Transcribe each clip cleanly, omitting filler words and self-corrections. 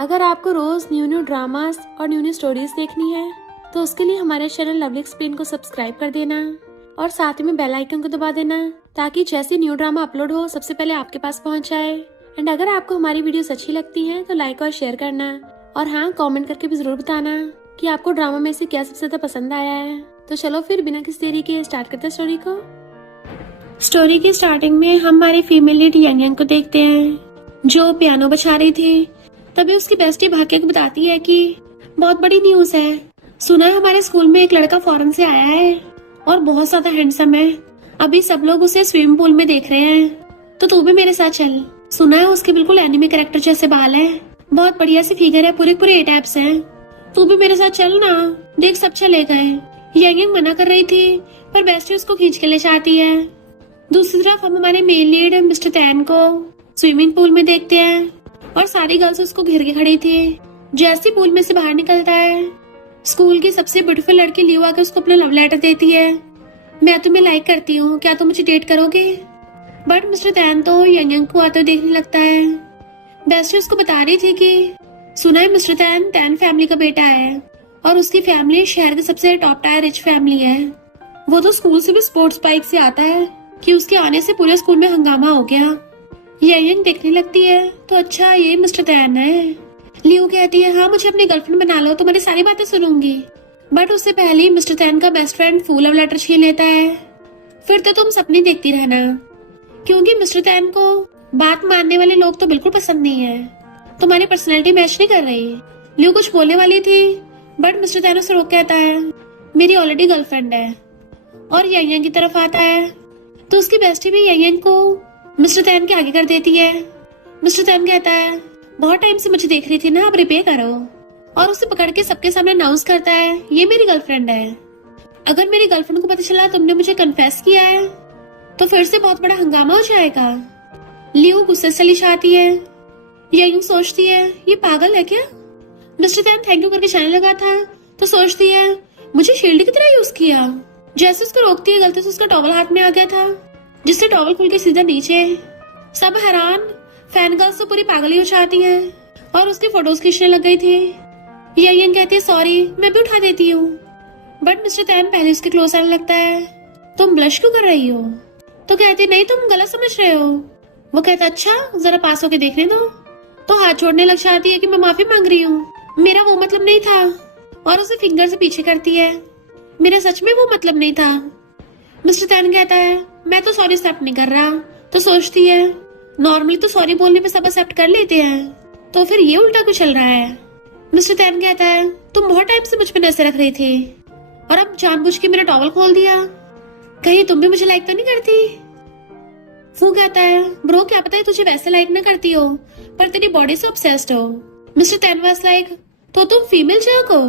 अगर आपको रोज new new dramas और न्यू न्यू स्टोरीज देखनी है तो उसके लिए हमारे चैनल लवली एक्सप्लेन को सब्सक्राइब कर देना और साथ में बेल आइकन को दबा देना ताकि जैसे न्यू ड्रामा अपलोड हो सबसे पहले आपके पास पहुंच जाए। एंड अगर आपको हमारी वीडियोस अच्छी लगती हैं तो लाइक और शेयर करना और हाँ, कमेंट करके भी जरूर बताना कि आपको ड्रामा में से क्या सबसे ज्यादा पसंद आया है। तो चलो फिर बिना किसी देरी के स्टार्ट करते हैं स्टोरी को। स्टोरी की स्टार्टिंग में हम हमारी फीमेल लीड यांग को देखते हैं जो पियानो बजा रही थी। तभी उसकी बेस्टी भाग्य को बताती है कि बहुत बड़ी न्यूज है, सुना है हमारे स्कूल में एक लड़का फॉरेन से आया है और बहुत ज्यादा हैंडसम है। अभी सब लोग उसे स्विमिंग पूल में देख रहे हैं, तो तू भी मेरे साथ चल। सुना है उसके बिल्कुल एनिमे कैरेक्टर जैसे बाल है, बहुत बढ़िया सी फिगर है, पूरे पूरे 8 एब्स हैं। तू भी मेरे साथ चल ना, देख सब चले गए। यांग मना कर रही थी पर बेस्टी उसको खींच के ले जाती है। दूसरी तरफ हम हमारे मेन लीड मिस्टर तैन को स्विमिंग पूल में देखते हैं और सारी गर्ल्स उसको घेर के खड़ी थी। जैसे पूल में से बाहर निकलता है, स्कूल की सबसे ब्यूटीफुल लड़की लियो आकर उसको अपना लव लेटर देती है। मैं तुम्हें लाइक करती हूँ, क्या तुम मुझे डेट करोगे? बट मिस्टर तैन तो यांग को आते देखने लगता है। बेस्टी उसको बता रही थी कि सुना है मिस्टर तैन फैमिली का बेटा है और उसकी फैमिली शहर की सबसे टॉप टायर रिच फैमिली है। वो तो स्कूल से भी स्पोर्ट्स बाइक से आता है कि उसके आने से पूरे स्कूल में हंगामा हो गया। यांग देखने लगती है तो अच्छा ये मिस्टर तैन है। लियो कहती है हाँ, मुझे अपनी गर्लफ्रेंड बना लो, तुम्हारी सारी बातें सुनूंगी। बट उससे पहले मिस्टर तैन का बेस्ट फ्रेंड फूल लव लेटर छीन लेता है। फिर तो तुम सपने देखती रहना, क्योंकि मिस्टर तैन को बात मानने वाले लोग तो बिल्कुल पसंद नहीं है, तुम्हारी पर्सनैलिटी मैच नहीं कर रही। लियो कुछ बोलने वाली थी बट मिस्टर तैन उसे रोक कहता है मेरी ऑलरेडी गर्लफ्रेंड है। और यांग की तरफ आता है तो उसकी बेस्टी भी यांग को मिस्टर तैन के आगे कर देती है। मिस्टर तैन कहता है बहुत टाइम से मुझे देख रही थी ना, अब रिपे करो। और उसे पकड़ के सबके सामने अनाउंस करता है ये मेरी गर्लफ्रेंड है। अगर मेरी गर्लफ्रेंड को पता चला तुमने मुझे कन्फेस किया है तो फिर से बहुत बड़ा हंगामा हो जाएगा। लियो गुस्से से चली जाती है। यांग सोचती है ये पागल है क्या? मिस्टर तैन थैंक यू करके जाने लगा था तो सोचती है मुझे शील्ड की तरह यूज किया। जैसे उसको रोकती है गलती से उसका टॉवल हाथ में आ गया था, जिससे टॉवल खुल के सीधा नीचे। सब हैरान, फैन गर्ल्स तो पूरी पागल ही हो जाती है और उसकी फोटोज खींचने लग गई थी। यांग कहती है सॉरी, मैं भी उठा देती हूँ। बट मिस्टर तैन पहले उसके क्लोज आने लगता है तुम ब्लश क्यों कर रही हो? तो कहती नहीं तुम गलत समझ रहे हो। वो कहता अच्छा जरा पास होके देखने दो। तो हाथ छोड़ने लग जाती है कि मैं माफी मांग रही हूँ, मेरा वो मतलब नहीं था। और उसे फिंगर से पीछे करती है, मेरा सच में वो मतलब नहीं था। मिस्टर तैन कहता है मैं तो सॉरी एक्सेप्ट नहीं कर रहा। तो सोचती है नॉर्मली तो सॉरी बोलने पे सब एक्सेप्ट कर लेते हैं, तो फिर ये उल्टा क्यों चल रहा है? मिस्टर तैन कहता है तुम बहुत टाइम से मुझ पे नजर रख रही थी और अब जानबूझ के मेरा टॉवल खोल दिया, कहीं तुम भी मुझे लाइक तो नहीं करती? वो कहता है ब्रो क्या पता है तुझे वैसे लाइक ना करती हो पर तेरी बॉडी से ऑब्सेस्ड हो। मिस्टर तैन वाज लाइक तो तुम फीमेल जर्क हो?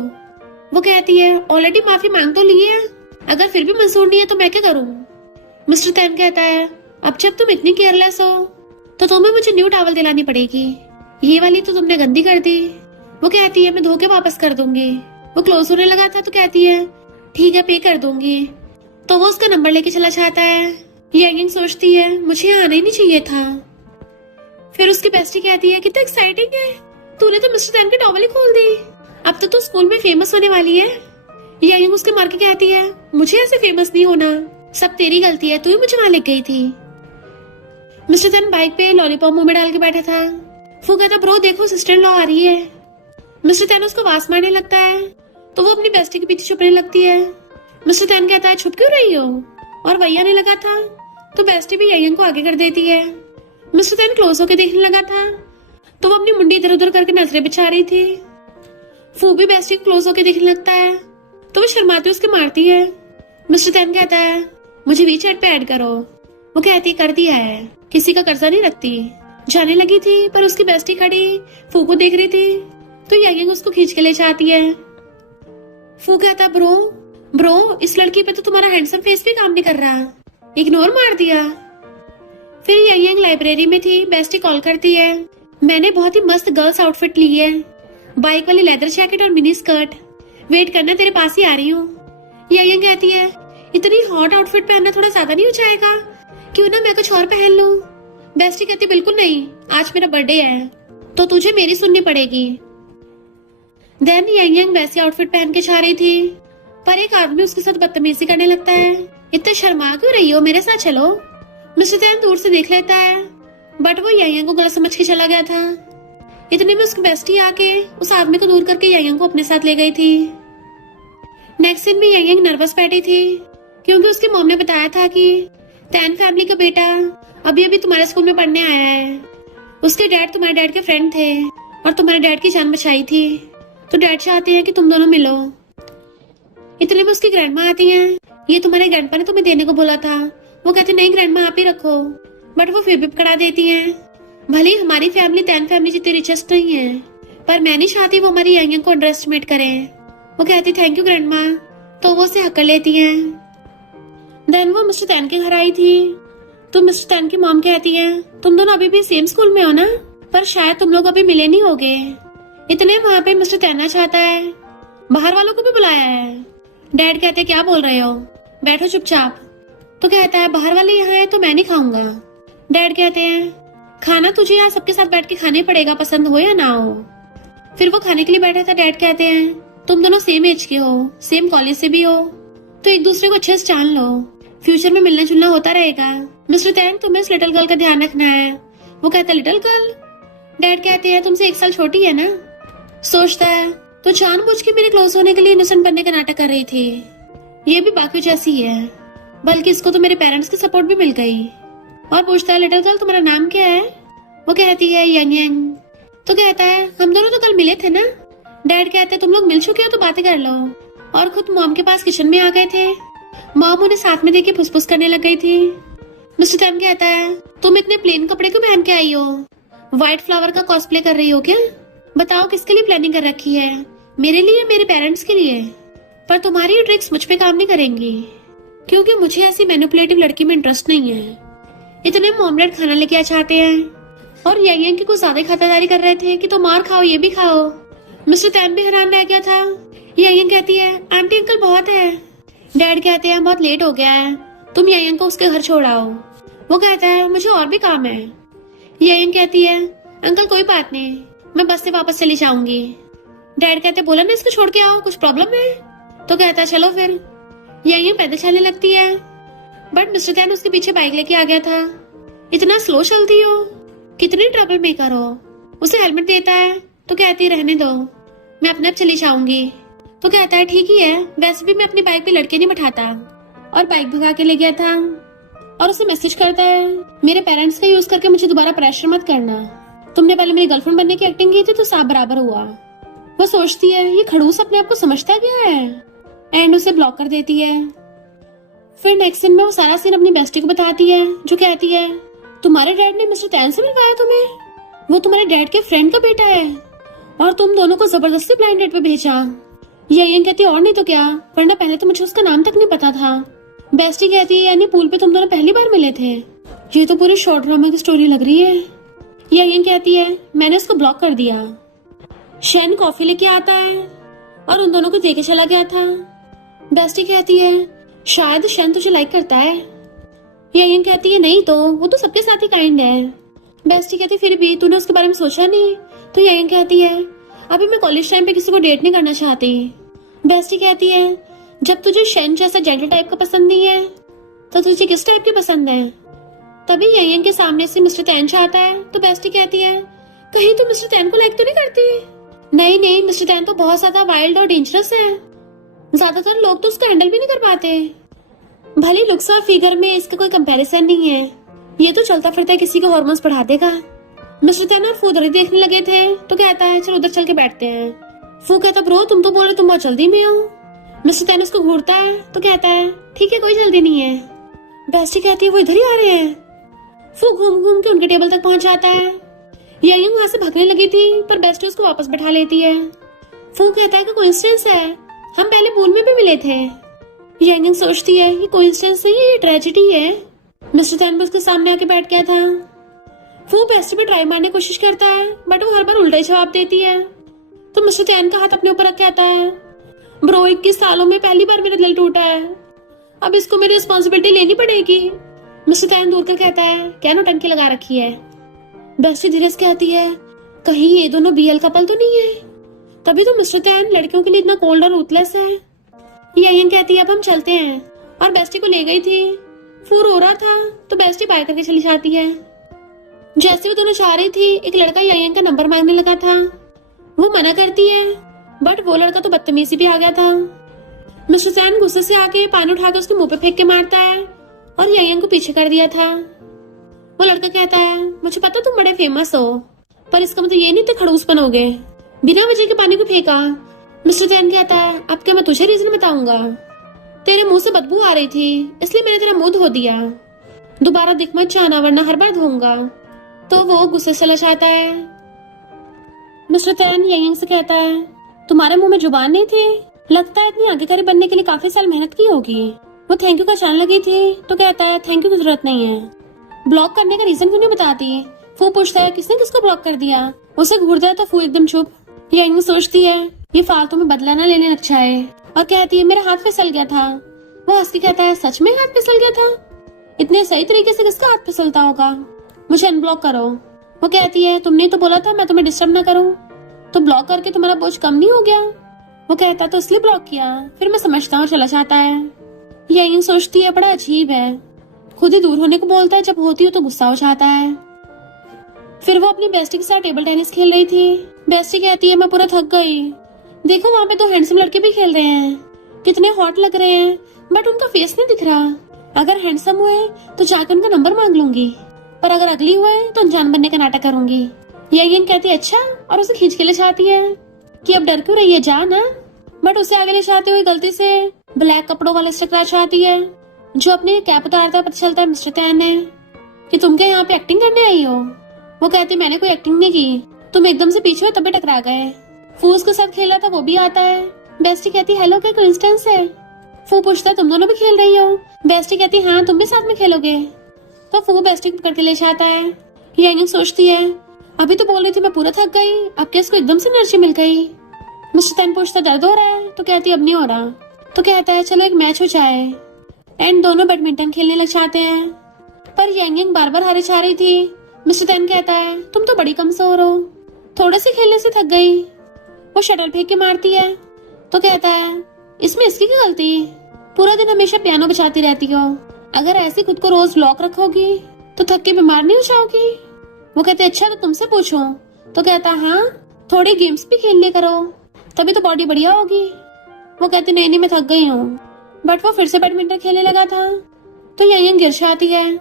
वो कहती है ऑलरेडी माफी मांग तो ली है, अगर फिर भी मंजूर नहीं है तो मैं क्या करूं? मिस्टर तैन कहता है अब जब तुम इतनी केयरलेस हो तो तुम्हें मुझे न्यू टॉवल दिलानी पड़ेगी, ये वाली तो तुमने गंदी कर दी। वो कहती है मैं धो के वापस कर दूंगी। वो क्लोज होने लगा था तो कहती है ठीक है पे कर दूंगी। तो वो उसका नंबर लेके चला जाता है। यांग सोचती है मुझे यहाँ आना ही नहीं चाहिए था। फिर उसकी बेस्टी कहती है कितना एक्साइटिंग है, तूने तो मिस्टर तैन की टॉवल ही खोल दी, अब तो तू स्कूल में फेमस होने वाली है। यांग उसके मार के कहती है मुझे ऐसे फेमस नहीं होना, सब तेरी गलती है, तू ही मुझे वहां ले गई थी। मिस्टर तैन बाइक पे लॉलीपॉप मुंह में डाल के बैठा था। वो कहता ब्रो देखो सिस्टर इन लॉ आ रही है। मिस्टर तैन उसको वास मारने लगता है तो वो अपनी बेस्टी के पीछे छुपने लगती है। मिस्टर तैन कहता है छुप क्यों रही हो? और वही आने लगा था तो बेस्टी भी यांग को आगे कर देती है। मिस्टर तैन क्लोज होके देखने लगा था तो वो अपनी मुंडी इधर उधर करके नजरें बिछा रही थी। फू भी बेस्टी क्लोज होके देखने लगता है तो वो शर्माते उसके मारती है। मिस्टर तैन कहता है मुझे वीचैट पे ऐड करो। वो कहती कर दिया है, किसी का कर्जा नहीं रखती। जाने लगी थी पर उसकी बेस्टी खड़ी फू को देख रही थी तो यांग उसको खींच के ले जाती है। फू कहता ब्रो इस लड़की पे तो तुम्हारा हैंडसम फेस भी काम नहीं कर रहा, इग्नोर मार दिया। फिर यांग लाइब्रेरी में थी, बेस्टी कॉल करती है मैंने बहुत ही मस्त गर्ल्स आउटफिट ली है, बाइक वाली लेदर जैकेट और मिनी स्कर्ट, वेट करना तेरे पास ही आ रही हूँ। यांग कहती है इतनी हॉट आउटफिट पहनना थोड़ा ज्यादा नहीं हो जाएगा, क्यों ना मैं कुछ और पहन लूं? बेस्टी कहती बिल्कुल नहीं, आज मेरा बर्थडे है तो तुझे मेरी सुननी पड़ेगी। देन यंग यंग वैसी आउटफिट पहन के जा रही थी, पर एक आदमी उसके साथ बदतमीजी करने लगता है। इतने शर्मा क्यों रही हो, मेरे साथ चलो। मिस्टर तैन दूर से देख लेता है, बट वो यंग यंग को गलत समझ के चला गया था। इतने में उसकी बेस्टी आके उस आदमी को दूर करके यंग यंग को अपने साथ ले गई थी। नेक्स्ट सीन में यंग यंग नर्वस बैठी थी, क्योंकि उसकी मॉम ने बताया था कि तैन फैमिली का बेटा अभी अभी तुम्हारे स्कूल में पढ़ने आया है। उसके डैड तुम्हारे डैड के फ्रेंड थे और तुम्हारे डैड की जान बचाई थी, तो डैड चाहते हैं कि तुम दोनों मिलो। इतने में उसकी ग्रैंडमा आती हैं। ये तुम्हारे ग्रैंडपा ने तुम्हें देने को बोला था। वो कहते नहीं ग्रैंडमा आप ही रखो, बट वो फिर भी पकड़ा देती हैं। भले ही हमारी फैमिली तैन फैमिली जितनी रिचेस्ट नहीं है, पर मैं नहीं चाहती वो हमारी यंग यंग को अंडर एस्टिमेट करें। वो कहती थैंक यू ग्रैंडमा, तो वो उसे हक कर लेती हैं। देन वो मिस्टर तैन के घर आई थी, तो मिस्टर तैन की मॉम कहती है तुम दोनों अभी भी सेम स्कूल में हो ना, पर शायद तुम लोग अभी मिले नहीं होगे। इतने वहाँ पे मिस्टर तैना चाहता है बाहर वालों को भी बुलाया है। डैड कहते क्या बोल रहे हो, बैठो चुपचाप। तो कहता है बाहर वाले यहाँ है तो मैं नहीं खाऊंगा। डैड कहते हैं खाना तुझे यहाँ सबके साथ बैठ के खाने पड़ेगा, पसंद हो या ना हो। फिर वो खाने के लिए बैठा था। डैड कहते हैं तुम दोनों सेम एज के हो, सेम कॉलेज से भी हो, तो एक दूसरे को अच्छे से जान लो, फ्यूचर में मिलना जुलना होता रहेगा। मिस्टर तैन तुम्हें इस लिटिल गर्ल का ध्यान रखना है। वो कहता है लिटिल गर्ल। डैड कहते हैं तुमसे 1 साल छोटी है ना। सोचता है तो जानबूझ के मेरे क्लोज होने के लिए इनोसेंट बनने का नाटक कर रही थी। ये भी बाकी जैसी है, बल्कि इसको तो मेरे पेरेंट्स की सपोर्ट भी मिल गई। और पूछता है लिटिल गर्ल तुम्हारा नाम क्या है। वो कहती है यंग यंग। तो कहता है हम दोनों तो कल मिले थे ना। डैड कहते हैं तुम लोग मिल चुके हो तो बातें कर लो। और खुद मॉम के पास किचन में आ गए थे। मॉम उन्हें साथ में देके फुसफुस करने लग गई थी। मिस्टर तैन कहता है तुम इतने प्लेन कपड़े क्यों पहन के आई हो, व्हाइट फ्लावर का कॉस्प्ले कर रही हो क्या। बताओ किसके लिए प्लानिंग कर रखी है, मेरे लिए मेरे पेरेंट्स के लिए। पर तुम्हारी ये ट्रिक्स मुझ पे काम नहीं करेंगी, क्योंकि मुझे ऐसी मैनिपुलेटिव लड़की में इंटरेस्ट नहीं है। इतने मॉम डैड खाना लेके आ जाते हैं और यंग यंग की कुछ ज्यादा खातिरदारी कर रहे थे कि तुम और खाओ ये भी खाओ। मिस्टर तैन भी हैरान रह गया था। यंग यंग कहती है आंटी अंकल बहुत है। डैड कहते हैं बहुत लेट हो गया है, तुम यंग यंग को उसके घर छोड़ आओ। वो कहता है मुझे और भी काम है। यंग यंग कहती है अंकल कोई बात नहीं, मैं बस से वापस चली जाऊंगी। डैड कहते बोला ना इसको छोड़ के आओ, कुछ प्रॉब्लम है। तो कहता है चलो फिर। यंग यंग पैदल चलने लगती है, बट मिस्टर तैन उसके पीछे बाइक लेके आ गया था। इतना स्लो चलती हो, कितनी ट्रबल मेकर हो। उसे हेलमेट देता है तो कहती है रहने दो, मैं अपने आप चली जाऊंगी। तो कहता है ठीक ही है, वैसे भी मैं अपनी बाइक पे लड़के नहीं बैठाता। और बाइक भगा के ले गया था और उसे मैसेज करता है मेरे पेरेंट्स का यूज करके मुझे दोबारा प्रेशर मत करना, तुमने पहले मेरी गर्लफ्रेंड बनने की एक्टिंग की थी तो साफ बराबर हुआ। वो सोचती है ये खड़ूस अपने आप को समझता क्या है, एंड उसे ब्लॉक कर देती है। फिर नेक्स्ट सीन में वो सारा सीन अपनी बेस्टी को बताती है, जो कहती है तुम्हारे डैड ने मिस्टर तैन से मिलवाया तुम्हें, वो तुम्हारे डैड के फ्रेंड का बेटा है और तुम दोनों को जबरदस्ती ब्लाइंड डेट पे भेजा। यंग कहती है और नहीं तो क्या, वरना पहले तो मुझे उसका नाम तक नहीं पता था। बेस्टी कहती है यानी पूल पे तुम दोनों पहली बार मिले थे, ये तो पूरी शॉर्ट ड्रामा की स्टोरी लग रही है। यंग कहती है मैंने उसको ब्लॉक कर दिया। शैन कॉफी लेके आता है और उन दोनों को देके चला गया था। बेस्टी कहती है शायद शैन तुझे लाइक करता है। यंग कहती है नहीं तो, वो तो सबके साथ ही काइंड है। बेस्टी कहती फिर भी तूने उसके बारे में सोचा नहीं। तो यंग कहती है अभी मैं कॉलेज टाइम पे किसी को डेट नहीं करना चाहती। बेस्टी कहती है जब तुझे शैन जैसा जेंटल टाइप का पसंद नहीं है तो तुझे किस टाइप की पसंद है। तभी यंग के सामने से मिस्टर तैन आता है तो बेस्टी कहती है कहीं तो मिस्टर तैन को लाइक तो नहीं करती। नहीं नहीं, मिस्टर तैन तो बहुत ज्यादा वाइल्ड और डेंजरस है, ज्यादातर लोग तो उसको हैंडल भी नहीं कर पाते। भले लुक्स और फिगर में इसका कोई कंपैरिजन नहीं है, ये तो चलता फिरता किसी के हार्मोन्स बढ़ा देगा। मिस्टर तैन और फू उधर ही देखने लगे थे तो कहता है चलो उधर चल के बैठते हैं। फू कहता ब्रो तुम तो बोल रहे तुम बहुत जल्दी में हो। मिस्टर तैन उसको घूरता है तो कहता है ठीक है कोई जल्दी नहीं है। बेस्टी कहती है वो इधर ही आ रहे हैं। फू घूम घूम के उनके टेबल तक पहुंच जाता है। यंग वहां से भागने लगी थी पर बेस्टी उसको वापस बैठा लेती है। फू कहता है कि कोइंसिडेंस है, हम पहले पूल में भी मिले थे। यंग सोचती है ये कोइंसिडेंस नहीं है, ये ट्रेजेडी है। मिस्टर तैन भी उसके सामने आके बैठ गया था। वो बेस्टी पे ट्राई मारने की कोशिश करता है बट वो हर बार उल्टा ही जवाब देती है। तो मिस्टर तैन का हाथ अपने ऊपर रख कहता है ब्रो 21 सालों में पहली बार मेरा दिल टूटा है, अब इसको मेरी रिस्पॉन्सिबिलिटी लेनी पड़ेगी। मिस्टर तैन दूर कर कहता है क्या नौटंकी लगा रखी है। बेस्टी धीरे से कहती है कहीं ये दोनों बीएल कपल तो नहीं है? तभी तो मिस्टर तैन लड़कियों के लिए इतना कोल्ड और रूथलेस है। यंग कहती है अब हम चलते हैं, और बेस्टी को ले गई थी। फू रो रहा था तो बेस्टी बाय करके चली जाती है। जैसे वो दोनों जा रही थी, एक लड़का यंग का नंबर मांगने लगा था। वो मना करती है, बट वो लड़का तो बदतमीजी भी आ गया था। मिस्टर तैन गुस्से से आके पानी उठाकर उसके मुंह पे फेंक के मारता है और यंग को पीछे कर दिया था। वो लड़का कहता है मुझे पता तुम बड़े फेमस हो, पर इसका मतलब ये नहीं थे खड़ूस बनोगे। बिना वजह के पानी को फेंका। मिस्टर तैन कहता है अब क्या मैं तुझे रीजन बताऊंगा? तेरे मुंह से बदबू आ रही थी इसलिए मैंने तेरा मुंह धो दिया। दोबारा दिख मत जाना वरना हर बार धोऊंगा। तो वो गुस्से से चला जाता है। मिस्टर तैन यंग से कहता है तुम्हारे मुंह में जुबान नहीं थी? लगता है इतनी आज्ञाकारी बनने के लिए काफी साल मेहनत की होगी। वो थैंक यू का चाहने लगी थी तो कहता है थैंक यू की जरूरत नहीं है। ब्लॉक करने का रीजन क्यों नहीं बताती? फू पूछता है किसने किसको ब्लॉक कर दिया? उसे घूरता है तो फू एकदम चुप। यंग सोचती है ये फालतू में बदला ना लेने लग जाए और कहती है मेरा हाथ फिसल गया था। वो हंस के कहता है सच में हाथ फिसल गया था? इतने सही तरीके से किसका हाथ फिसलता होगा? मुझे अनब्लॉक करो। वो कहती है तुमने तो बोला था मैं तुम्हें डिस्टर्ब ना करूं, तो ब्लॉक करके तुम्हारा बोझ कम नहीं हो गया? वो कहता तो इसलिए ब्लॉक किया, फिर मैं समझता हूँ चला जाता है। यंग सोचती है बड़ा अजीब है, खुद ही दूर होने को बोलता है, जब होती हो तो गुस्सा हो जाता है। फिर वो अपनी बेस्टी के साथ टेबल टेनिस खेल रही थी। बेस्टी कहती है मैं पूरा थक गई। देखो वहाँ पे दो हैंडसम लड़के भी खेल रहे हैं, कितने हॉट लग रहे हैं, बट उनका फेस नहीं दिख रहा। अगर हैंडसम हुए तो जाकर उनका नंबर मांग लूंगी, पर अगर अगली हुए तो अनजान बनने का नाटक करूंगी। यंग कहती है अच्छा, और उसे खींच के ले जाती है कि अब डर क्यों रही है जा ना। बट उसे आगे ले जाते हुए गलती से ब्लैक कपड़ों वाले से टकरा जाती है, जो अपनी कैप उतारता है। पता चलता है मिस्टर तैन ने कि तुम क्या यहाँ पे एक्टिंग करने आई हो? वो कहती मैंने कोई एक्टिंग नहीं की, तुम एकदम से पीछे हुए तभी टकरा गए। फू उसके साथ खेला था वो भी आता है। बेस्टी कहती हेलो क्या कोइंसिडेंस है? फू पूछता है तुम दोनों भी खेल रही हो? बेस्टी कहती हाँ तुम भी साथ में खेलोगे। तो फू बेस्टी को पकड़ के ले जाता है। यंग सोचती है अभी तो बोल रही थी मैं पूरा थक गई, अब क्या इसको एकदम से एनर्जी मिल गई? मिस्टर तैन पूछता दर्द हो रहा है? तो कहती अब नहीं हो रहा। तो कहता है चलो एक मैच हो जाए, एंड दोनों बैडमिंटन खेलने लग जाते हैं। पर यंग बार बार हारे जा रही थी। मिस्टर तैन कहता है तुम तो बड़ी कमजोर हो, थोड़े से खेलने से थक गई। वो शटल फेंक के मारती है। तो कहता है इसमें इसकी क्या गलती? पूरा दिन हमेशा पियानो बजाती रहती हो, अगर ऐसी खुद को रोज लॉक रखोगी तो थक के बीमार नहीं हो जाओगी? वो कहते अच्छा तो तुमसे पूछो। तो कहता हाँ थोड़ी गेम्स भी खेल लिया करो, तभी तो बॉडी बढ़िया होगी। वो कहते नहीं मैं थक गई हूँ। बट वो फिर से बैडमिंटन खेलने लगा था। तो यंग गिर जाती है,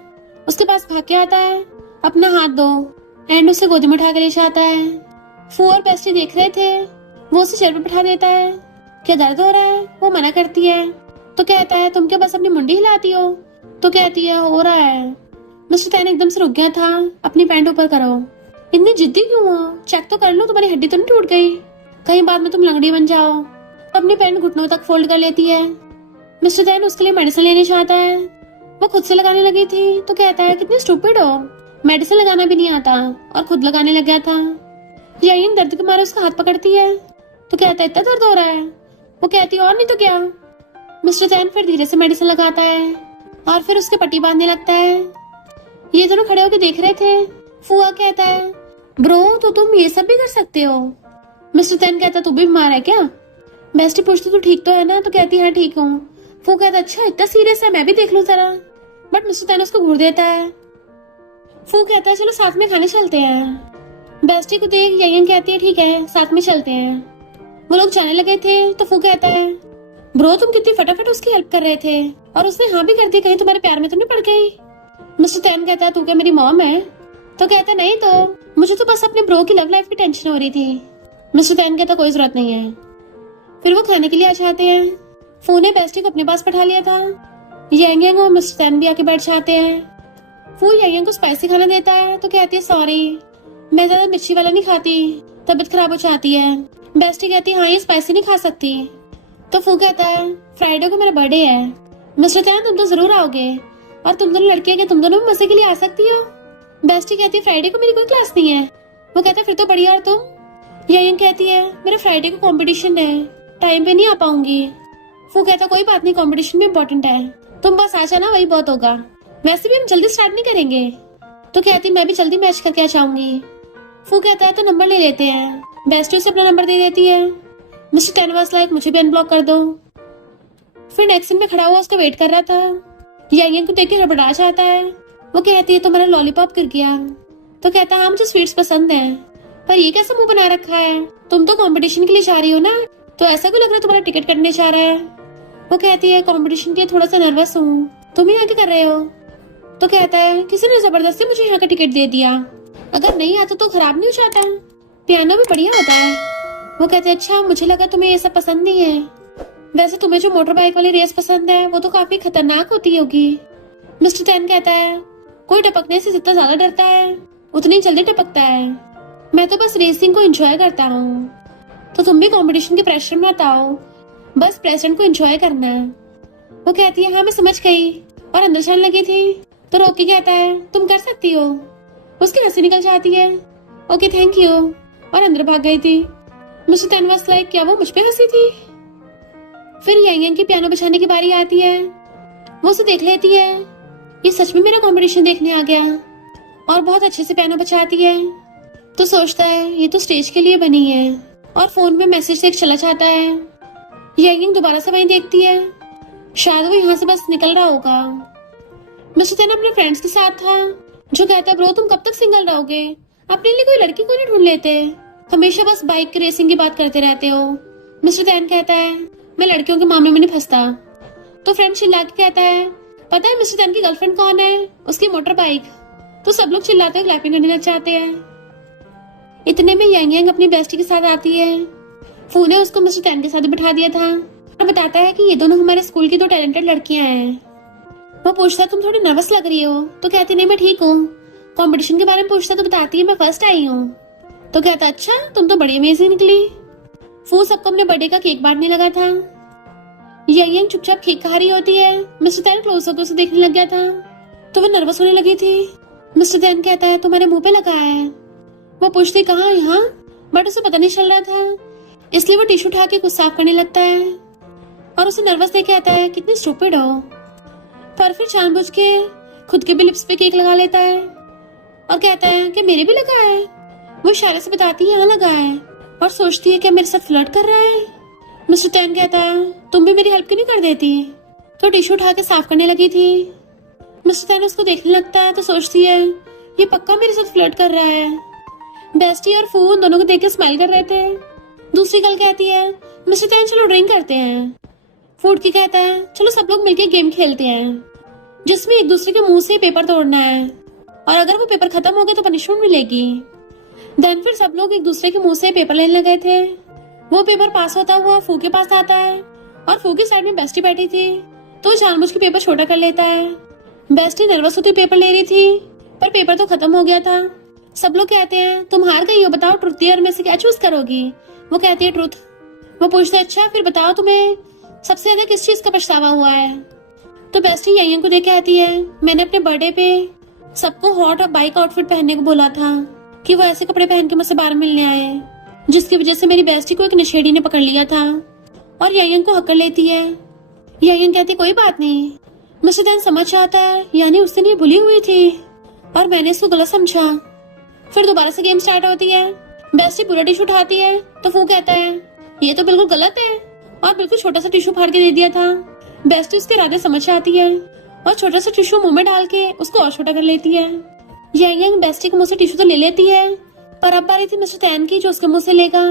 उसके पास भाग के आता है अपना हाथ दो, एंड उसे गोदी में उठा के ले जाता है। फू और बेस्टी देख रहे थे, वो उसे चेयर पे बिठा देता है। क्या दर्द हो रहा है? वो मना करती है। तो कहता है तुम क्या बस अपनी मुंडी हिलाती हो? तो कहती है हो रहा है। मिस्टर तैन एकदम से रुक गया था। अपनी पैंट ऊपर करो, इतनी जिद्दी क्यों हो? चेक तो कर लो तुम्हारी हड्डी तो नहीं टूट गई, कहीं बाद में तुम लंगड़ी बन जाओ। अपनी पैंट घुटनों तक फोल्ड कर लेती है। मिस्टर तैन उसके लिए मेडिसिन लेने चाहता है। वो खुद से लगाने लगी थी। तो कहता है कितनी स्टूपिड हो, मेडिसिन लगाना भी नहीं आता और खुद लगाने लग गया था। यंग दर्द के मारे उसका हाथ पकड़ती है। तो कहता है इतना दर्द हो रहा है? वो कहती है और नहीं तो क्या। मिस्टर तैन फिर धीरे से मेडिसिन लगाता है और फिर उसके पट्टी बांधने लगता है। ये दोनों खड़े होकर देख रहे थे। फुआ कहता है ब्रो तो तुम ये सब भी कर सकते हो? मिस्टर तैन कहता तू भी बीमार है क्या? बेस्टी पूछती तू ठीक तो है ना? तो कहती हाँ ठीक हूँ। फू कहता अच्छा इतना सीरियस है, मैं भी देख लूं जरा। बट मिस्टर तैन उसको घूर देता है। फू कहता है चलो साथ में खाने चलते हैं। बेस्टी को देख यंग कहती है ठीक है साथ में चलते हैं। वो लोग जाने लगे थे तो फू कहता है ब्रो तुम कितनी फटाफट उसकी हेल्प कर रहे थे और उसने हाँ भी कर दी, कहीं तुम्हारे प्यार में तो नहीं पड़ गई? मिस्टर तैन कहता है तू क्या मेरी मॉम है? तो कहता नहीं तो मुझे तो बस अपने ब्रो की लव लाइफ की टेंशन हो रही थी। मिस्टर तैन कहता कोई जरूरत नहीं है। फिर वो खाने के लिए आ जाते हैं। फू ने बेस्टी को अपने पास बैठा लिया था। यंग और मिस्टर तैन भी आके बैठ जाते हैं। फू यंग को स्पाइसी खाना देता है तो कहती है सॉरी मैं ज्यादा मिर्ची वाला नहीं खाती, तबीयत खराब हो जाती है। बेस्टी कहती है हाँ ये स्पाइसी नहीं खा सकती। तो फू कहता है फ्राइडे को मेरा बर्थडे है। मिस्टर तैन तुम तो जरूर आओगे, और तुम दोनों लड़कियां क्या तुम दोनों भी मजे के लिए आ सकती हो? बेस्टी कहती है फ्राइडे को मेरी कोई क्लास नहीं है। वो कहता है फिर तो बढ़िया। और तुम? यंग कहती है मेरा फ्राइडे को कंपटीशन है, टाइम पे नहीं आ पाऊंगी। वो कहता कोई बात नहीं, कंपटीशन भी इम्पोर्टेंट है, तुम बस आ जाना वही बहुत होगा। वैसे भी हम जल्दी स्टार्ट नहीं करेंगे। तो कहती मैं भी जल्दी मैच करके आ जाऊंगी। फू कहता है तो नंबर ले लेते हैं। बेस्टी उसे अपना नंबर दे देती है। मिस्टर टेन वाज लाइक मुझे भी अनब्लॉक कर दो। फिर नेक्स्ट सीन में खड़ा हुआ उसका वेट कर रहा था। यांग को देख के हड़बड़ा जाता है। वो कहती है तुम्हारा लॉलीपॉप गिर गया। तो कहता है हाँ मुझे स्वीट्स पसंद है, पर ये कैसा मुंह बना रखा है? तुम तो कंपटीशन के लिए जा रही हो ना, तो ऐसा क्यों लग रहा है तुम्हारा टिकट कटने जा रहा है? वो कहती है कंपटीशन के लिए थोड़ा सा नर्वस हूँ। तुम यहाँ क्या कर रहे हो? तो कहता है किसी ने जबरदस्ती मुझे यहाँ का टिकट दे दिया, अगर नहीं आता तो खराब नहीं हो जाता, पियानो भी बढ़िया होता है। वो कहते हैं अच्छा, मुझे लगा तुम्हें ये सब पसंद नहीं है। वैसे तुम्हें जो मोटर बाइक वाली रेस पसंद है वो तो काफी खतरनाक होती होगी। मिस्टर टेन कहता है कोई टपकने से जितना ज्यादा डरता है उतनी जल्दी टपकता है, मैं तो बस रेसिंग को एंजॉय करता हूँ। तो तुम भी कंपटीशन के प्रेशर में मत आओ, बस प्रेजेंट को एंजॉय करना है। वो कहती है हाँ मैं समझ गई, और अंदर चलने लगी थी तो रोकी कहता है तुम कर सकती हो। उसकी हंसी निकल जाती है। ओके थैंक यू, और अंदर भाग गई थी। मिस्टर टेन वाज लाइक क्या वो मुझ पे हंसी थी? फिर यांग की पियानो बजाने की बारी आती है। वो उसे देख लेती है, ये सच में मेरा कंपटीशन देखने आ गया, और बहुत अच्छे से पियानो बजाती है। तो सोचता है ये तो स्टेज के लिए बनी है, और फोन में मैसेज देख चला जाता है। यांग दोबारा से वहीं देखती है, शायद वो यहाँ से बस निकल रहा होगा। मिस्टर टेन अपने फ्रेंड्स के साथ था, जो कहता है ब्रो तुम कब तक सिंगल रहोगे, अपने लिए कोई लड़की को नहीं ढूंढ लेते, हमेशा बस बाइक रेसिंग की बात करते रहते हो। मिस्टर टेन कहता है मैं लड़कियों के मामले में नहीं फंसता। तो फ्रेंड चिल्ला के कहता है पता है मिस्टर टेन की गर्लफ्रेंड कौन है? उसकी मोटर बाइक। तो सब लोग चिल्लाते हुए क्लैपिंग करने लग जाते हैं। इतने में यांग अपनी बेस्टी के साथ आती है। फू ने उसको मिस्टर टेन के साथ बिठा दिया था और बताता है कि ये दोनों हमारे स्कूल की दो टैलेंटेड लड़कियां हैं। वो पूछता तुम थोड़ी नर्वस लग रही हो? तो कहती नहीं मैं ठीक हूँ। कंपटीशन के बारे में पूछता तो बताती है मैं फर्स्ट आई हूँ। तो कहता अच्छा तुम तो बड़ी अमेजिंग निकली। फू सबको अपने बर्थडे का केक बांटने लगा था। यांग चुपचाप केक खा रही होती है। मिस्टर टेन क्लोज होकर उसे देखने लग गया था, तो वो नर्वस होने लगी थी। मिस्टर टेन कहता है तुम्हारे मुंह पे लगा है। वो पूछती कहाँ? यहाँ, बट उसे पता नहीं चल रहा था, इसलिए वो टिश्यू उठा के कुछ साफ करने लगता है, और उसे नर्वस देख कहता है कितनी स्टूपिड हो। पर फिर जानबूझ के खुद के भी लिप्स पे केक लगा लेता है और कहता है कि मेरे भी लगा है। वो इशारे से बताती है यहाँ लगा है, और सोचती है कि मेरे साथ फ्लर्ट कर रहा है। मिस्टर टेन कहता है तुम भी मेरी हेल्प क्यों नहीं कर देती? तो टिश्यू उठा के साफ करने लगी थी। मिस्टर टेन उसको देखने लगता है तो सोचती है ये पक्का मेरे साथ फ्लर्ट कर रहा है। बेस्टी और फू दोनों को देख के स्माइल कर रहे थे। दूसरी गर्ल कहती है मिस्टर टेन चलो ड्रिंक करते हैं। फूड की कहता है चलो सब लोग मिलके गेम खेलते हैं, जिसमें एक दूसरे के मुंह से पेपर तोड़ना है, और अगर वो पेपर खत्म हो गए तो पनिशमेंट मिलेगी। देन फिर सब लोग एक दूसरे के मुंह से पेपर लेने लगे थे। वो पेपर पास होता हुआ फू के पास आता है, और फू की साइड में बेस्टी बैठी थी, तो जानबूझ के पेपर छोटा कर लेता है। बेस्टी नर्वस होती पेपर ले रही थी, पर पेपर तो खत्म हो गया था। सब लोग कहते हैं तुम हार गई हो, बताओ ट्रुथ ईयर में से क्या चूज करोगी? वो कहती है ट्रुथ। वो पूछते अच्छा फिर बताओ तुम्हें सबसे ज्यादा किस चीज का पछतावा हुआ है? तो बेस्टी यांग को देख कहती है मैंने अपने बर्थडे पे सबको हॉट और बाइक आउटफिट पहनने को बोला था, कि वो ऐसे कपड़े पहन के मुझसे बाहर मिलने आए, जिसकी वजह से मेरी बेस्टी को एक नशेड़ी ने पकड़ लिया था, और यांग को हक लेती है। यांग कहती कोई बात नहीं। मिस्टर टेन समझ आता है यानी उस दिन ये भूली हुई थी, और मैंने इसको गलत समझा। फिर दोबारा से गेम स्टार्ट होती है। बेस्टी पूरा टिश्यू उठाती है, तो फू कहता है ये तो बिल्कुल गलत है, और बिल्कुल छोटा सा टिश्यू फाड़ के दे दिया था। बेस्टी उसके इरादे समझ आती है, और छोटा सा टिश्यू मुंह में डाल के उसको और छोटा कर लेती है। यांग बेस्टी के मुंह से टिश्यू तो ले लेती है, पर अब बारी थी मिस्टर टेन की, जो उसके मुंह से लेगा।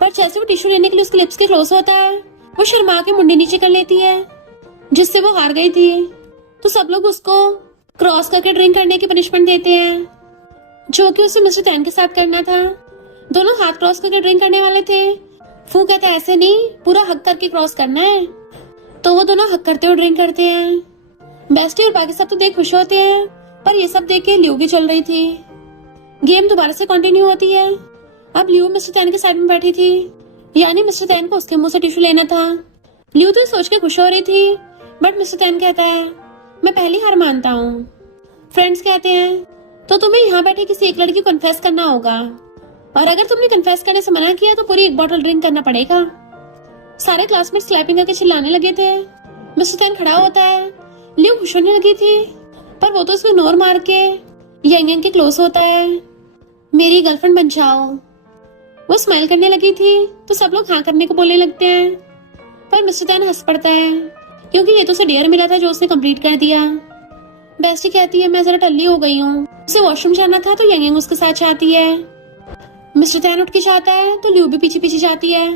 पर जैसे वो टिश्यू लेने के लिए उसके लिप्स के क्लोज होता है, वो शर्मा के मुंडी नीचे कर लेती है, जिससे वो हार गई थी। तो सब लोग उसको क्रॉस करके ड्रिंक करने की पनिशमेंट देते हैं, जो कि उसे मिस्टर टेन के साथ करना था। दोनों हाथ क्रॉस करके ड्रिंक करने वाले थे। फू कहता है ऐसे नहीं, पूरा हक करके क्रॉस करना है। तो वो दोनों हक करते हुए ड्रिंक करते हैं। बेस्टी और बाकी सब तो देख खुश होते हैं, पर ये सब देख के लियो की चल रही थी। गेम दोबारा से कंटिन्यू होती है। अब लियो मिस्टर टेन के साइड में बैठी थी, यानी मिस्टर टेन को उसके मुंह से टिश्यू लेना था। लियो तो सोच के खुश हो रही थी, बट मिस्टर टेन कहता है मैं पहली हार मानता हूँ। फ्रेंड्स कहते हैं तो तुम्हें यहाँ बैठे किसी एक लड़की को कन्फेस करना होगा, और अगर तुमने कन्फेस करने से मना किया तो पूरी एक बॉटल ड्रिंक करना पड़ेगा। सारे क्लासमेट्स क्लैपिंग करके चिल्लाने लगे थे। मिस्टर टेन खड़ा होता है। लियो खुश होने लगी थी, पर वो तो उसको इग्नोर मार के यांग के क्लोज होता है। मेरी गर्लफ्रेंड बन जाओ। वो स्माइल करने लगी थी तो सब लोग हाँ करने को बोलने लगते हैं, पर मिस्टर तैन हंस पड़ता है क्योंकि ये तो उसे डेयर मिला था जो उसने कंप्लीट कर दिया। बेस्टी कहती है मैं जरा टल्ली हो गई हूँ, उसे वॉशरूम जाना था तो यंग उसके साथ जाती है। मिस्टर तैन उठ के जाता है तो ल्यू भी पीछे पीछे जाती है।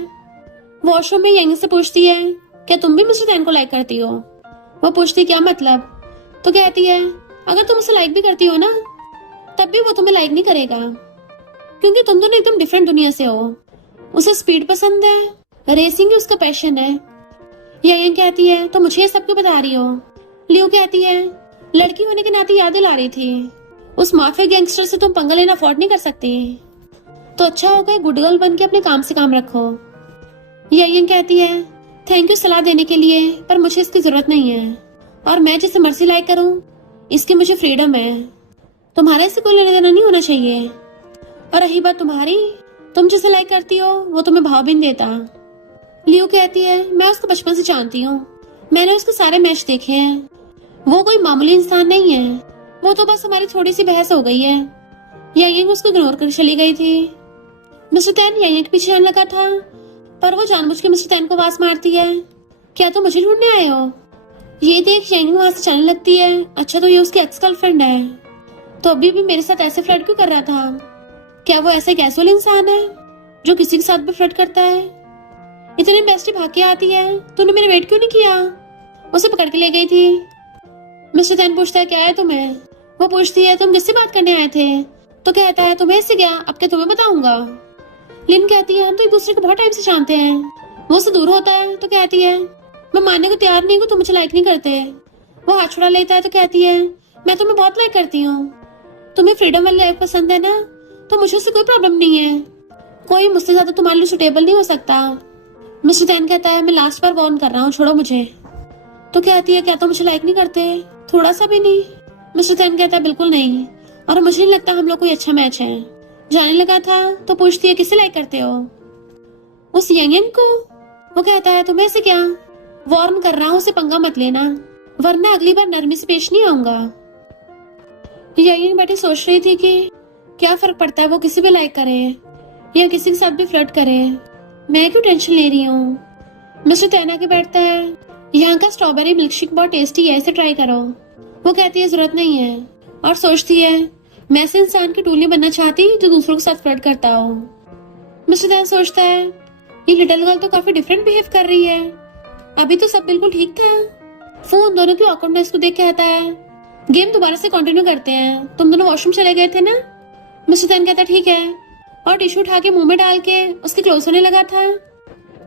वॉशरूम में यंग से पूछती है क्या तुम भी मिस्टर तैन को लाइक करती हो। वो पूछती क्या मतलब, तो कहती है अगर तुम उसे लाइक भी करती हो ना तब भी वो तुम्हें लाइक नहीं करेगा क्योंकि तुम दोनों एकदम डिफरेंट दुनिया से हो। उसे स्पीड पसंद है, रेसिंग ही उसका पैशन है। यंग कहती है तो मुझे ये सब क्यों बता रही हो। लियो कहती है लड़की होने के नाते याद दिला रही थी, उस माफिया गैंगस्टर से तुम पंगा लेना अफोर्ड नहीं कर सकती, तो अच्छा होगा गुड गर्ल बन के अपने काम से काम रखो। यंग कहती है थैंक यू सलाह देने के लिए पर मुझे इसकी जरूरत नहीं है और मैं जिसे मर्जी लाइक करूं इसकी मुझे फ्रीडम है, तुम्हारा इससे कोई लेना देना नहीं होना चाहिए। और रही बात तुम्हारी, तुम जिसे लाइक करती हो वो तुम्हें भाव भी नहीं देता। लियो कहती है मैं उसको बचपन से जानती हूँ, मैंने उसके सारे मैच देखे हैं, वो कोई मामूली इंसान नहीं है, वो तो बस हमारी थोड़ी सी बहस हो गई है। यंग उसको इग्नोर कर चली गई थी। मिस्टर तैन यंग के पीछे जाने लगा था पर वो जानबूझ के मिस्टर तैन को आवाज मारती है क्या तुम मुझे ढूंढने आए हो। ये देख यंग वहां से जाने लगती है, अच्छा तो ये उसकी एक्स गर्लफ्रेंड है, तो अभी भी मेरे साथ ऐसे फ्लर्ट क्यों कर रहा था, क्या वो ऐसा कैजुअल इंसान है जो किसी के साथ भी फ्लर्ट करता है। इतने बेस्टी भाग के आती है, तूने मेरे वेट क्यों नहीं किया। उसे पकड़ के ले गई थी। मिस्टर तैन पूछता है क्या है तुम्हें। वो पूछती है तुम किससे बात करने आए थे, तो कहता है तुम्हें इससे क्या, अब क्या तुम्हें बताऊंगा। लिन कहती है हम तो एक दूसरे को बहुत टाइम से जानते हैं। वो उससे दूर होता है तो कहती है मैं मानने को तैयार नहीं हूँ, तुम मुझे लाइक नहीं करते। वो हाथ छुड़ा लेता है तो कहती है मैं तुम्हें बहुत लाइक करती हूँ, तुम्हें फ्रीडम वाली लाइफ पसंद है ना, तो मुझे उससे कोई प्रॉब्लम नहीं है, कोई मुझसे ज्यादा तुम्हारे लिए सुटेबल नहीं हो सकता। मिस्टर तैन कहता है मैं लास्ट बार वार्न कर रहा हूँ, छोड़ो मुझे। तो कहती है क्या तुम मुझे लाइक नहीं करते, थोड़ा सा भी नहीं। मिस्टर तैन कहता है बिल्कुल नहीं, और मुझे नहीं लगता हम लोग कोई अच्छा मैच है। जाने लगा था तो पूछती है किसे लाइक करते हो, उस यंग को। वो कहता है तुम्हें से क्या, वार्न कर रहा हूँ उसे पंगा मत लेना वरना अगली बार नरमी से पेश नहीं आऊंगा। यंग बैठी सोच रही थी कि क्या फर्क पड़ता है वो किसी भी लाइक करे या किसी के साथ भी फ्लर्ट करे, मैं क्यों टेंशन ले रही हूँ। मिस्टर तैन आके बैठता है यहाँ का स्ट्रॉबेरी मिल्कशेक बहुत टेस्टी है, इसे ट्राई करो। वो कहती है जरूरत नहीं है और सोचती है मैं ऐसे इंसान की टूल नहीं बनना चाहती जो दूसरों के साथ फ्लर्ट करता हो। मिस्टर तैन सोचता है ये लिटिल गर्ल तो काफी डिफरेंट बिहेव कर रही है, अभी तो सब बिल्कुल ठीक था। फोन दोनों की ऑकवर्डनेस को देख कहता है गेम दोबारा से कंटिन्यू करते हैं, तुम दोनों वॉशरूम चले गए थे ना। मिस्टर तैन कहता ठीक है और टिश्यू उठा के मुंह में डाल के उसके क्लोज होने लगा था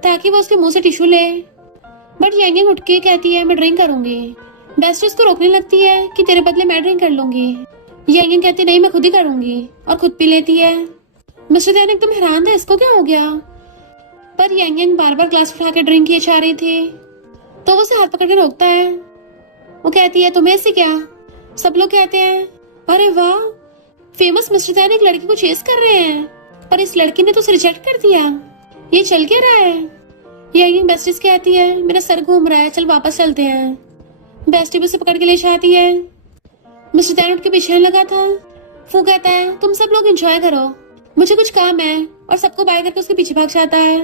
ताकि वो उसके मुंह से टिश्यू ले। बट यंग उठ के कहती है मैं ड्रिंक करूंगी। बेस्ट उसको रोकने लगती है कि तेरे बदले मैं ड्रिंक कर लूंगी। यंग कहती नहीं मैं खुद ही करूंगी और खुद पी लेती है। मिस्टर तैन एकदम हैरान था इसको क्या हो गया, पर यंग बार बार ग्लास उठा के ड्रिंक किए जा रही थी तो वो उसे हाथ पकड़ के रोकता है। वो कहती है तुम्हें ऐसे क्या। सब लोग कहते हैं अरे वाह फेमस मिस्टर तैन एक लड़की को चेस कर रहे हैं, पर इस लड़की ने तो उसे रिजेक्ट कर दिया, ये चल क्या रहा है। यंग बेस्टीज कहती है मेरा सर घूम रहा है, चल वापस चलते हैं। बेस्टी भी उसे पकड़ के ले जाती है। मिस्टर तैन उठ के पीछे लगा था। वो कहता है तुम सब लोग एंजॉय करो, मुझे कुछ काम है, और सबको बाय करके उसके पीछे भाग जाता है।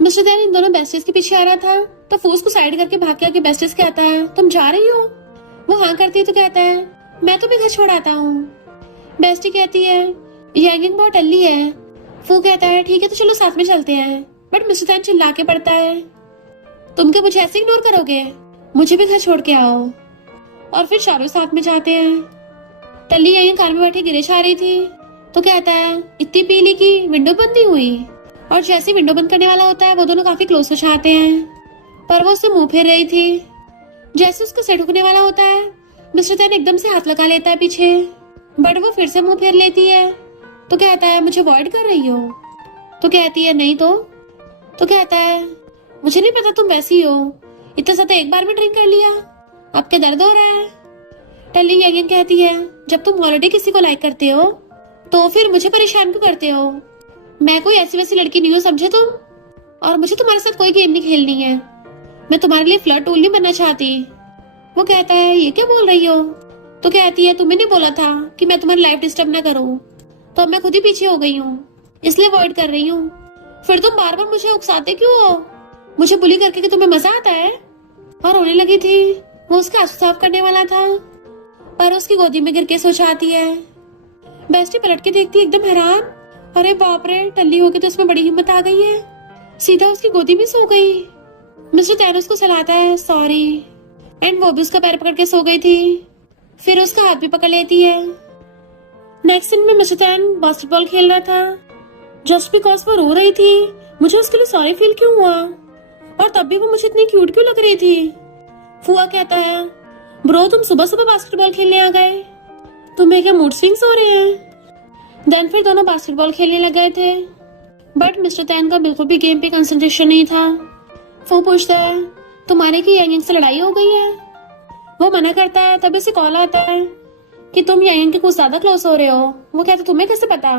मिस्टर तैन इन दोनों बेस्टीज के पीछे आ रहा था तो फूस को साइड करके भाग के आके बेस्टीज कहता है तुम जा रही हो। वो हाँ करती है तो कहता है मैं तुम्हें घर छोड़ आता हूँ। बेस्टी कहती है यंग बहुत टल्ली है। वो कहता है ठीक है तो चलो साथ में चलते हैं, बट मिस्टर तैन चिल्ला के पड़ता है तुम क्या मुझे ऐसे इग्नोर करोगे, मुझे भी घर छोड़ के आओ। और फिर चारों साथ में जाते हैं। टल्ली यंग कार में बैठे गिरे जा रही थी तो कहता है इतनी पीली की विंडो बंद नहीं हुई, और जैसे विंडो बंद करने वाला होता है वो दोनों काफी क्लोज हो जाते हैं, पर वो उससे मुंह फेर रही थी। जैसे उसका सिर ढुकने वाला होता है मिस्टर तैन एकदम से हाथ लगा लेता है पीछे, बट वो फिर से मुंह फेर लेती है तो कहता है मुझे अवॉइड कर रही हो। तो कहती है नहीं तो कहता है मुझे नहीं पता तुम वैसी हो, इतना ज्यादा एक बार में ड्रिंक कर लिया, अब क्या दर्द हो रहा है। टल्ली यंग कहती है जब तुम ऑलरेडी किसी को लाइक करते हो तो फिर मुझे परेशान क्यों करते हो, मैं कोई ऐसी वैसी लड़की नहीं हूँ समझे तुम, और मुझे तुम्हारे साथ कोई गेम नहीं खेलनी है, मैं तुम्हारे लिए फ्लर्ट टूल नहीं बनना चाहती। वो कहता है ये क्या बोल रही हो। तो कहती है तुम्हें नहीं बोला था कि मैं तुम्हारी लाइफ डिस्टर्ब ना करूं, तो अब मैं खुद ही पीछे हो गई हूँ, इसलिए अवॉइड कर रही हूँ। फिर तुम बार बार मुझे उकसाते क्यों हो? मुझे बुली करके कि तुम्हें मजा आता है? और रोने लगी थी। वो उसका आंसू साफ करने वाला था पर उसकी गोदी में गिर के सो जाती है। बेस्टी पलट के देखती एकदम हैरान। अरे बाप रे, टल्ली होके तो उसमें बड़ी हिम्मत आ गई है, सीधा उसकी गोदी में सो गई। मिस्टर टैन उसको सहलाता है सॉरी, एंड वो भी उसका पैर पकड़ के सो गई थी। फिर उसका हाथ भी पकड़ लेती है। नेक्स्ट सीन में मिस्टर टैन बास्केटबॉल खेल रहा था। जस्ट बिकॉज वो रो रही थी, मुझे उसके लिए सॉरी फील क्यों हुआ? और तब भी वो मुझे इतनी क्यूट क्यों लग रही थी? फुआ कहता है, ब्रो तुम सुबह सुबह बास्केटबॉल खेलने आ गए, तुम्हें क्या मूड स्विंग्स हो रहे हैं? देन फिर दोनों बास्केटबॉल खेलने लग गए थे। बट मिस्टर टैन का बिल्कुल भी गेम पे कंसंट्रेशन नहीं था। वो पूछता है, तुम्हारे की यांग से लड़ाई हो गई है? वो मना करता है। तभी उसे कॉल आता है कि तुम यांग के कुछ ज्यादा क्लोज हो रहे हो। वो कहता है, तुम्हें कैसे पता?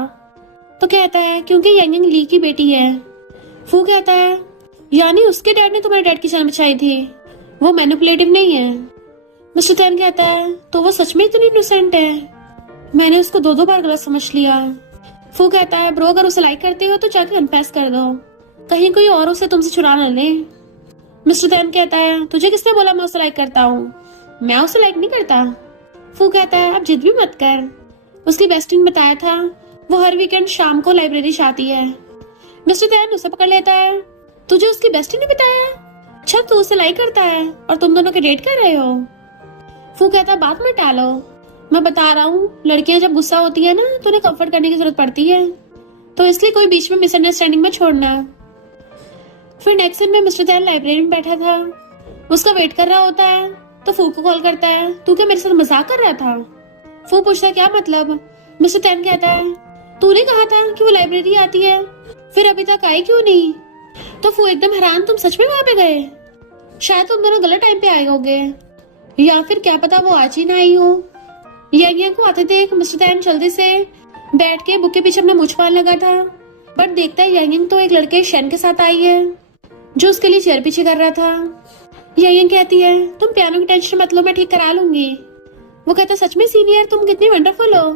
तो कहता है, क्योंकि यांग ली की बेटी है। वो कहता है, यानी उसके डैड ने तुम्हारे डैड की जान बचाई थी, वो मैनिपुलेटिव नहीं है। मिस्टर टैन कहता है, तो वो सच में इतनी इनोसेंट है? मैंने उसको दो दो बार गलत समझ लिया। फू कहता है, ब्रो अगर उसे लाइक करते हो तो जाके कन्फेस कर दो, कहीं कोई और उसे तुमसे चुरा न ले। मिस्टर टैन कहता है, तुझे किसने बोला मैं उसे लाइक करता हूँ? मैं उसे लाइक नहीं करता। फू कहता है, अब जिद भी मत कर, उसकी बेस्टी ने बताया था वो हर वीकेंड शाम को लाइब्रेरी आती है। मिस्टर टैन उसे पकड़ लेता है, तुझे उसकी बेस्टी ने बताया? अच्छा तू उसे लाइक करता है और तुम दोनों के डेट कर रहे हो? फू कहता है, बात मत टालो, मैं बता रहा हूँ लड़कियां जब गुस्सा होती है ना तो उन्हें कंफर्ट करने की जरूरत पड़ती है, तो इसलिए कोई बीच में मिसअंडरस्टैंडिंग में छोड़ना। फिर नेक्स्ट दिन में मिस्टर टैन लाइब्रेरी में बैठा था, उसका वेट कर रहा होता है तो फू को कॉल करता है, तू क्या मेरे साथ मजाक कर रहा था? फू पूछता है, क्या मतलब? मिस्टर टैन कहता है, तूने कहा था कि वो लाइब्रेरी आती है, फिर अभी तक आई क्यों नहीं? तो फू एकदम हैरान, तुम सच में वहां पे गए? शायद तुम दोनों गलत टाइम पे आए होगे, या फिर क्या पता वो आज ही ना आई हो। यांग को आते देख मिस्टर टैन जल्दी से बैठ के बुक के पीछे अपना मुंह छुपाने लगा था, बट देखता है यांग तो एक लड़के शेन के साथ आई है जो उसके लिए चेयर पीछे कर रहा था। यांग कहती है, तुम पियानो की टेंशन मत लो, मैं ठीक करा लूंगी। वो कहता है, सच में सीनियर तुम कितनी वंडरफुल हो,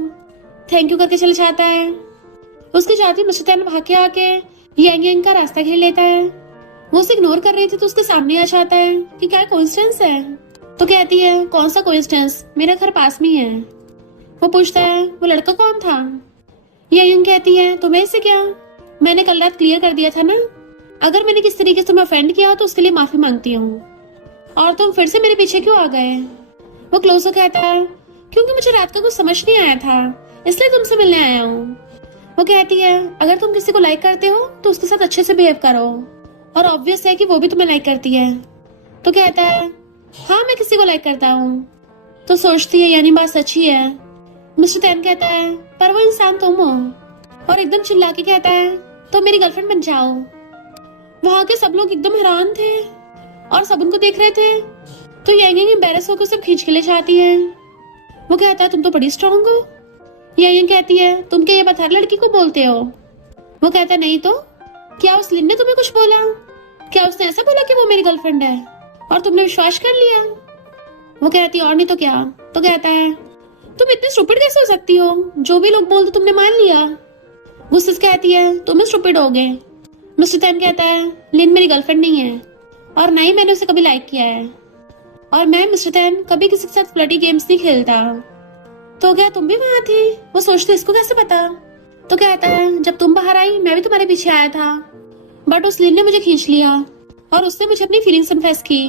थैंक यू करके चले जाता है। उसके साथ ही मिस्टर टैन भाग के आके यांग का रास्ता घेर लेता है। वो उसे इग्नोर कर रही थी तो उसके सामने आ जाता है कि क्या कोइंसिडेंस है? तो कहती है, कौन सा कोइंसिडेंस, मेरा घर पास में है। वो पूछता है, वो लड़का कौन था? यांग कहती है, तुम्हें इससे क्या, मैंने कल रात क्लियर कर दिया था ना, अगर मैंने किस तरीके से तुम्हें ऑफेंड किया तो उसके लिए माफी मांगती हूँ, और तुम फिर से मेरे पीछे क्यों आ गए? वो क्लोज कहता है, क्योंकि मुझे रात का कुछ समझ नहीं आया था, इसलिए तुमसे मिलने आया हूँ। वो कहती है, अगर तुम किसी को लाइक करते हो तो उसके साथ अच्छे से बिहेव करो, और ऑब्वियस है कि वो भी तुम्हें लाइक करती है। तो कहता है, हाँ मैं किसी को लाइक करता हूँ। तो सोचती है यानी बात सच्ची है। मिस्टर टैन कहता है, पर वो इंसान तुम हो, और एकदम चिल्ला के कहता है, तो मेरी गर्लफ्रेंड बन जाओ। वहां के सब लोग एकदम हैरान थे और सब उनको देख रहे थे। तो यांग एम्बैरेस होकर सब खींच के ले जाती है। वो कहता है, तुम तो बड़ी स्ट्रांग हो। यांग कहती है, तुम क्या ये बात हर लड़की को बोलते हो? वो कहता है, नहीं तो क्या उस लिन ने तुम्हें कुछ बोला? क्या उसने ऐसा बोला कि वो मेरी गर्लफ्रेंड है और तुमने विश्वास कर लिया? वो कहती है, और नहीं तो क्या। तो कहता है, तुम इतनी स्टूपिड कैसे हो सकती हो, जो भी लोग बोलते तुमने मान लिया। गुस्से से कहती है, तुम स्टूपिड हो गए। मिस्टर टैन कहता है, लिन मेरी गर्लफ्रेंड नहीं है और ना ही मैंने उसे कभी लाइक किया है, और मैं मिस्टर टैन कभी किसी के साथ फ्लर्टी गेम्स नहीं खेलता। तो क्या तुम भी वहां थी? वो सोचते, इसको कैसे पता? तो कहता है, जब तुम बाहर आई मैं भी तुम्हारे पीछे आया था, बट उस लिन ने मुझे खींच लिया और उसने मुझे अपनी फीलिंग्स कन्फेस की,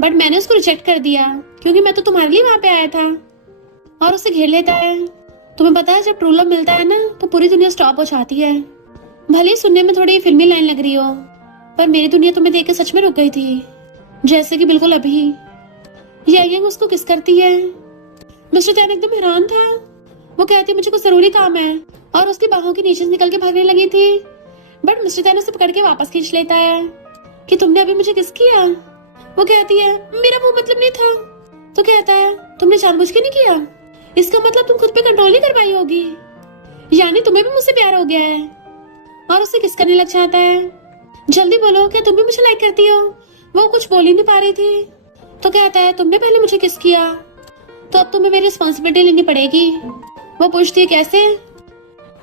बट मैंने उसको रिजेक्ट कर दिया क्योंकि मैं तो तुम्हारे लिए वहां पे आया था। और उसे घेर लेता है। तुम्हें पता है जब ट्रू लव मिलता है ना तो पूरी दुनिया स्टॉप हो जाती है। भले ही सुनने में थोड़ी फिल्मी लाइन लग रही हो, पर मेरी दुनिया तुम्हें देख के सच में रुक गई थी, जैसे कि बिल्कुल अभी। यांग उसको किस करती है। मिस्टर टैन एकदम हैरान था। वो कहती है, मुझे कुछ जरूरी काम है, और उसकी बाहों के नीचे से निकल के भागने लगी थी, बट मिस्टर टैन उसे पकड़ के वापस खींच लेता है कि तुमने अभी मुझे किस किया। वो कहती है, मेरा वो मतलब नहीं था। तो कहता है, तुमने जानबूझ के नहीं किया, इसका मतलब तुम खुद पे कंट्रोल नहीं कर पाई होगी, यानी तुम्हें भी मुझसे प्यार हो गया है। और उसे किस करने लग जाता है। जल्दी बोलो, क्या तुम भी मुझे लाइक करती हो? वो कुछ बोल ही नहीं पा रही थी। तो कहता है, तुमने पहले मुझे किस किया, तो अब तुम्हें मेरी रिस्पॉन्सिबिलिटी लेनी पड़ेगी। वो पूछती है, कैसे?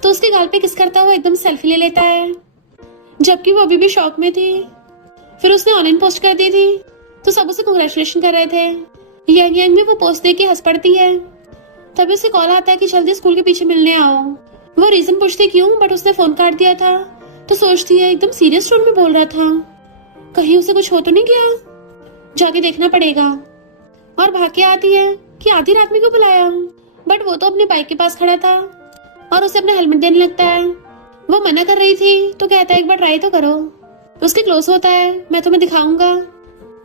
तो उसके गाल पे किस करता हुआ एकदम सेल्फी ले लेता है, जबकि वो अभी भी शॉक में थी। फिर उसने ऑनलाइन पोस्ट कर दी थी तो सब उसे कांग्रेचुलेशन कर रहे थे। यांग यांग भी वो पोस्ट देख के हंस पड़ती है। तभी उसे कॉल आता है कि जल्दी स्कूल के पीछे मिलने आओ। वो रीजन पूछती क्यों, बट उसने फोन काट दिया था। तो सोचती है एकदम सीरियस टोन में बोल रहा था, कहीं उसे कुछ हो तो नहीं गया, जाके देखना पड़ेगा। और भाग के आती है कि आधी रात में क्यों बुलाया, बट वो तो अपने बाइक के पास खड़ा था और उसे अपना हेलमेट देने लगता है। वो मना कर रही थी तो कहता है एक बार ट्राई तो करो। उसके क्लोज होता है, मैं तुम्हें दिखाऊंगा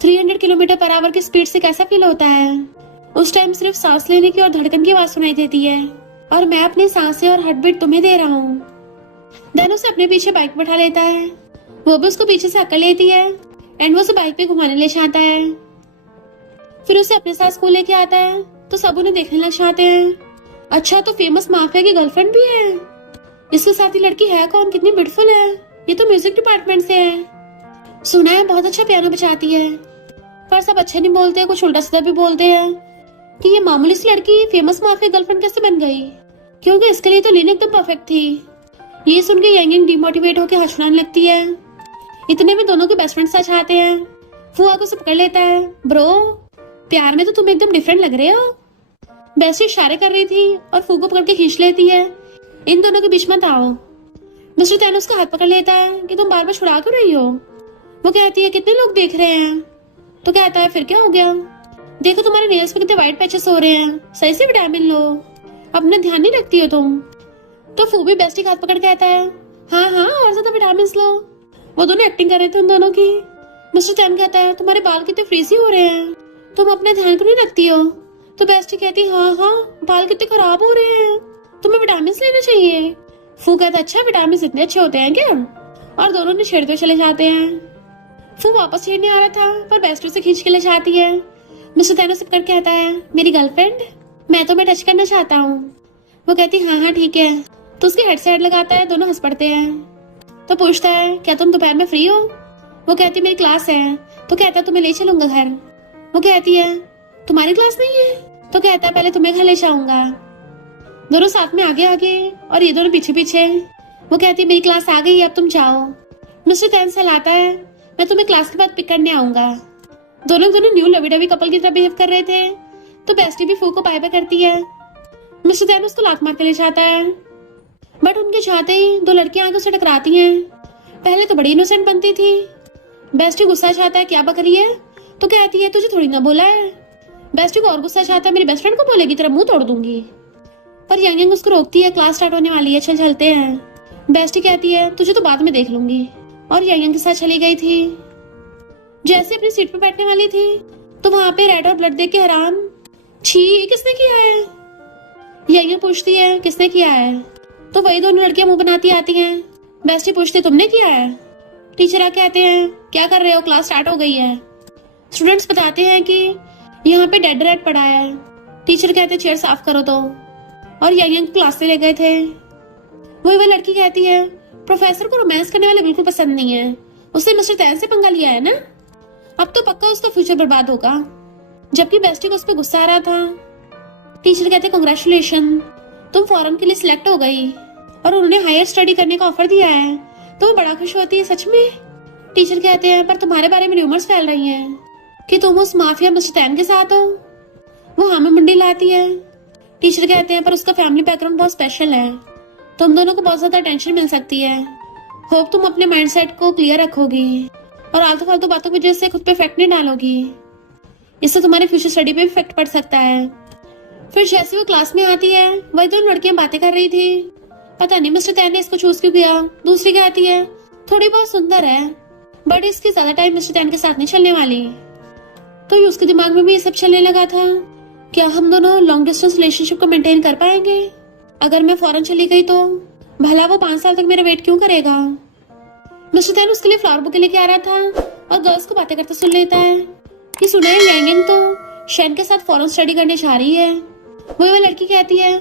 300 किलोमीटर पर आवर की स्पीड से कैसा फील होता है। उस टाइम सिर्फ सांस लेने की और धड़कन की आवाज सुनाई देती है और मैं अपनी सांसें और हार्ट बीट तुम्हें दे रहा हूँ। देन उसे अपने पीछे बाइक बैठा लेता है। वो भी उसको पीछे से अकड़ लेती है एंड वो उसे बाइक पे घुमाने ले जाता है। फिर उसे अपने साथ स्कूल लेके आता है तो सब उन्हें देखने लग जाते हैं। अच्छा, तो फेमस माफिया की गर्लफ्रेंड भी है। इसके साथ ही लड़की है कौन, कितनी ब्यूटीफुल है, ये तो म्यूजिक डिपार्टमेंट से है। सुना है बहुत अच्छा पियानो बजाती है। पर सब अच्छे नहीं बोलते, कुछ उल्टा सीधा भी बोलते हैं कि ये मामूली सी लड़की फेमस माफिया गर्लफ्रेंड कैसे बन गई, क्योंकि इसके लिए तो लीन एकदम परफेक्ट थी। ये सुन के यांग यांग डिमोटिवेट होकर हंसने लगती है। इतने में दोनों के बेस्ट फ्रेंड साथ आते हैं। फुआ को उसे पकड़ लेता है, ब्रो प्यार में तो तुम एकदम डिफरेंट लग रहे हो। बेस्ट इशारे कर रही थी और फू को पकड़ के खींच लेती है, इन दोनों के बीच मत आओ। मिस्टर तैन उसका हाथ पकड़ लेता है कि तुम बार बार छुड़ा क्यों रही हो। वो कहती है कितने लोग देख रहे हैं। तो कहता है फिर क्या हो गया, देखो तुम्हारे नेल्स पे कितने व्हाइट पैचेस हो रहे हैं, सही से विटामिन लो, अपना ध्यान नहीं रखती हो तुम। तो फू भी बेस्टी का हाथ पकड़ कहता है हाँ हाँ और ज्यादा विटामिन लो। वो दोनों एक्टिंग कर रहे थे उन दोनों की। मिस्टर तैन कहता है तुम्हारे बाल कितने फ्रीजी हो रहे हैं, तुम अपना ध्यान क्यों नहीं रखती हो। तो बेस्टी कहती हाँ हाँ बाल कितने खराब हो रहे हैं, तुम्हें विटामिन लेना चाहिए। फू कहता अच्छा विटामिन इतने अच्छे होते हैं क्या, और दोनों ने छेड़ते चले जाते हैं। फू वापस छेड़ने आ रहा था पर बेस्टी उसे खींच के ले जाती है। मिस्टर तैन उसे पकड़ कहता है मेरी गर्लफ्रेंड, मैं तुम्हें टच करना चाहता हूँ। वो कहती हाँ हाँ ठीक है। तो उसके हेड से हेड लगाता है, दोनों हंस पड़ते हैं। तो पूछता है क्या तुम दोपहर में फ्री हो। वो कहती मेरी क्लास है। तो कहता तुम्हें ले चलूंगा घर। वो कहती है तुम्हारी क्लास नहीं है। तो कहता है पहले तुम्हें घर ले जाऊंगा। दोनों साथ में आगे आगे और ये दोनों पीछे पीछे। वो कहती मेरी क्लास आ गई, अब तुम जाओ। मिस्टर तैन सहलाता है मैं तुम्हें क्लास के बाद पिक करने आऊंगा। दोनों न्यू लवी डवी कपल की तरह बिहेव कर रहे थे। तो बेस्टी भी फू को बाय बाय करती है। मिस्टर तैन उसको लात मार के ले जाता है, बट उनके जाते ही दो लड़कियां आगे उसे टकराती हैं। पहले तो बड़ी इनोसेंट बनती थी। बेस्टी गुस्सा चाहता है क्या बक रही है। तो कहती है तुझे थोड़ी ना बोला है। बेस्टी को और गुस्सा चाहता है मेरी बेस्ट फ्रेंड को बोलेगी तेरा मुंह तोड़ दूंगी। पर यांग यांग उसको रोकती है, क्लास स्टार्ट होने वाली है, चल चलते हैं। बेस्टी कहती है तुझे तो बाद में देख लूंगी, और यांग यांग के साथ चली गई थी। जैसे अपनी सीट पे बैठने वाली थी तो वहां पे रेड और ब्लड देख के हैरान, छी ये किसने किया है। यांग यांग पूछती है किसने किया है। तो वही दोनों लड़कियां मुंह बनाती आती हैं। बेस्टी पूछती तुमने किया है। टीचर आके कहते हैं क्या कर रहे हो, क्लास स्टार्ट हो गई है। स्टूडेंट्स बताते हैं कि यहाँ पे डेड रेड पड़ा है। टीचर कहते चेयर साफ करो तो, और यांग यांग क्लास से ले गए थे। वही लड़की कहती है प्रोफेसर को रोमांस करने वाले बिल्कुल पसंद नहीं है, उसने मिस्टर तैन से पंगा लिया है ना, अब तो पक्का उसका फ्यूचर बर्बाद होगा। जबकि बेस्टी को उस पर गुस्सा आ रहा था। टीचर कहते कांग्रेचुलेशन, तुम फॉरेन के लिए सिलेक्ट हो गई और उन्होंने हायर स्टडी करने का ऑफर दिया है। तो वो बड़ा खुश होती है सच में। टीचर कहते हैं पर तुम्हारे बारे में रूमर्स फैल रही हैं कि तुम उस माफिया मिस्टर तैन के साथ हो। वो हाँ में मुंडी लाती है। टीचर कहते हैं पर उसका फैमिली बैकग्राउंड बहुत स्पेशल है, तुम दोनों को बहुत ज्यादा टेंशन मिल सकती है। होप तुम अपने माइंडसेट को क्लियर रखोगी और आलतू फालतू बातों की वजह से खुद पे इफेक्ट नहीं डालोगी, इससे तुम्हारे फ्यूचर स्टडी पे भी इफेक्ट पड़ सकता है। फिर जैसे वो क्लास में आती है वही दोनों लड़कियां बातें कर रही थी। पता नहीं मिस्टर तैन ने इसको चूज क्यों किया। दूसरी कहती है थोड़ी बहुत सुंदर है बट इसकी ज्यादा टाइम मिस्टर तैन के साथ नहीं चलने वाली। तो उसके दिमाग में भी ये सब चलने लगा था, क्या हम दोनों लॉन्ग डिस्टेंस रिलेशनशिप को मेंटेन कर पाएंगे। अगर मैं फॉरेन चली गई तो भला वो 5 साल तक मेरा वेट क्यों करेगा। मिस्टर तैन उसके लिए फ्लावर बुके लेके आ रहा था और गर्ल्स को बातें करते सुन लेता है कि सुना है यांग यांग तो शैन के साथ फॉरेन स्टडी करने जा रही है। वही लड़की कहती है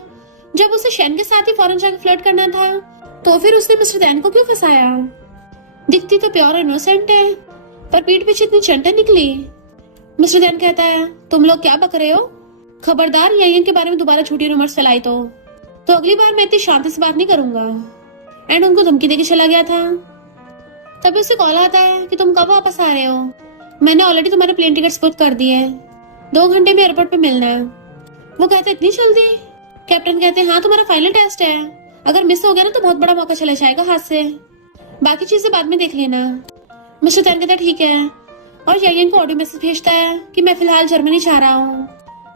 जब उसे शैन के साथ ही फॉरेन जाकर फ्लर्ट करना था तो फिर उसने मिस्टर तैन को क्यों फंसाया। दिखती तो प्योर इनोसेंट है पर पीठ पीछे इतनी चंटे निकली। मिस्टर तैन कहता है तुम लोग क्या बक रहे हो, खबरदार यांग यांग के बारे में दोबारा झूठी रूमर्स फैलाई तो तो अगली बार मैं इतनी शांति से बात नहीं करूंगा। एंड उनको धमकी देके चला गया था। तभी उसे कॉल आता है कि तुम कब वापस आ रहे हो, मैंने ऑलरेडी तुम्हारे प्लेन टिकट्स बुक कर दिए है, 2 घंटे में एयरपोर्ट पे मिलना है। वो कहते इतनी जल्दी। कैप्टन कहते हाँ तुम्हारा फाइनल टेस्ट है, अगर मिस हो गया ना तो बहुत बड़ा मौका चला जाएगा हाथ से, बाकी चीजें बाद में देख लेना। मिस्टर तैन कहता ठीक है और यायन को ऑडियो मैसेज भेजता है कि मैं फिलहाल जर्मनी जा रहा हूँ,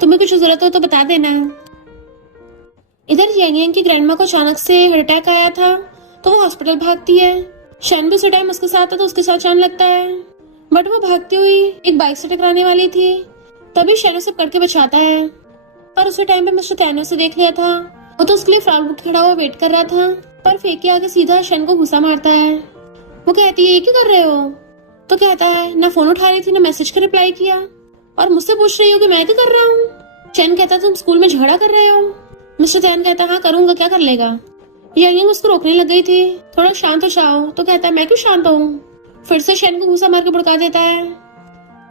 तुम्हें कुछ जरूरत हो तो बता देना। इधर यायन की ग्रैंडमा को अचानक से हार्ट अटैक आया था तो वो हॉस्पिटल भागती है। शन भी उसी टाइम उसके साथ था तो उसके साथ जाने लगता है, बट वो भागती हुई एक बाइक से टकराने वाली थी। तभी शन उसे पकड़ के बचाता है, पर उसी टाइम पे मिस्टर तैन ने उसे देख लिया था। वो तो उसके लिए फ्लावर बुक खड़ा हुआ वेट कर रहा था, पर फेंक के आगे सीधा शन को घुसा मारता है। वो कहती है ये क्यों कर रहे हो, तो कहता है ना फोन उठा रही थी ना मैसेज का रिप्लाई किया और मुझसे पूछ रही हो कि मैं क्या कर रहा हूँ। शन कहता तुम स्कूल में झगड़ा कर रहे हो। मिस्टर तैन कहता हाँ करूंगा, क्या कर लेगा। यायंग उसको रोकने लग गई थी, थोड़ा शांत हो जाओ, तो कहता है मैं क्यों शांत हूँ। फिर से शन को घूसा मार के भड़का देता है।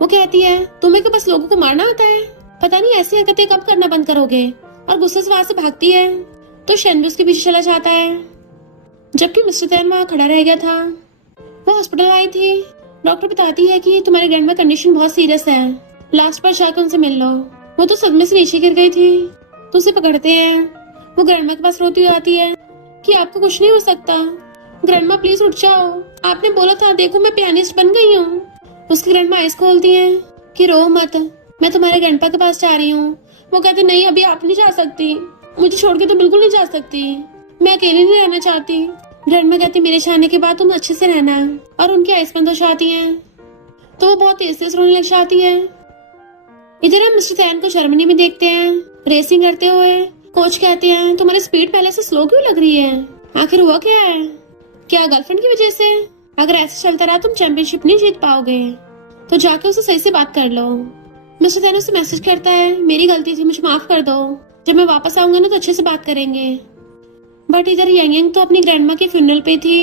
वो कहती है तुम्हें क्या बस लोगों को मारना आता है, पता नहीं ऐसी हरकतें कब करना बंद करोगे, और गुस्से से वहां से भागती है। तो शन भी उसके पीछे चला जाता है, जबकि मिस्टर तैन वहां खड़ा रह गया था। वो हॉस्पिटल आई थी, डॉक्टर बताती है कि तुम्हारी ग्रैंडमा कंडीशन बहुत सीरियस है, लास्ट बार जाकर उनसे मिल लो। वो तो सदमे से नीचे गिर गई थी, तो उसे पकड़ते हैं। वो ग्रैंडमा के पास रोती हुई आती है कि आपको कुछ नहीं हो सकता, ग्रैंडमा प्लीज उठ जाओ, आपने बोला था देखो मैं पियानिस्ट बन गई हूँ। उसकी ग्रैंडमा आइस खोलती है कि रो मत, मैं तुम्हारे ग्रैंडपा के पास जा रही हूँ। वो कहते नहीं अभी आप नहीं जा सकती, मुझे छोड़ के तो बिल्कुल नहीं जा सकती, मैं अकेली नहीं रहना चाहती। ग्रैंडमा कहती मेरे जाने के बाद तुम अच्छे से रहना, और उनकी आइस बंद हो जाती है तो वो बहुत तेज तेज रोने लग जाती है। इधर हम मिस्टर तैन को जर्मनी में देखते हैं रेसिंग करते हुए। कोच कहते हैं तुम्हारी स्पीड पहले से स्लो क्यों लग रही है, आखिर हुआ क्या है, क्या गर्लफ्रेंड की वजह से, अगर ऐसे चलता रहा तुम चैंपियनशिप नहीं जीत पाओगे, तो जाके उसे सही से बात कर लो। मिस्टर तैन उसे मैसेज करता है मेरी गलती थी, मुझे माफ कर दो, जब मैं वापस आऊंगा ना तो अच्छे से बात करेंगे। बट इधर यांग तो अपनी ग्रैंडमा के फ्यूनरल पे थी।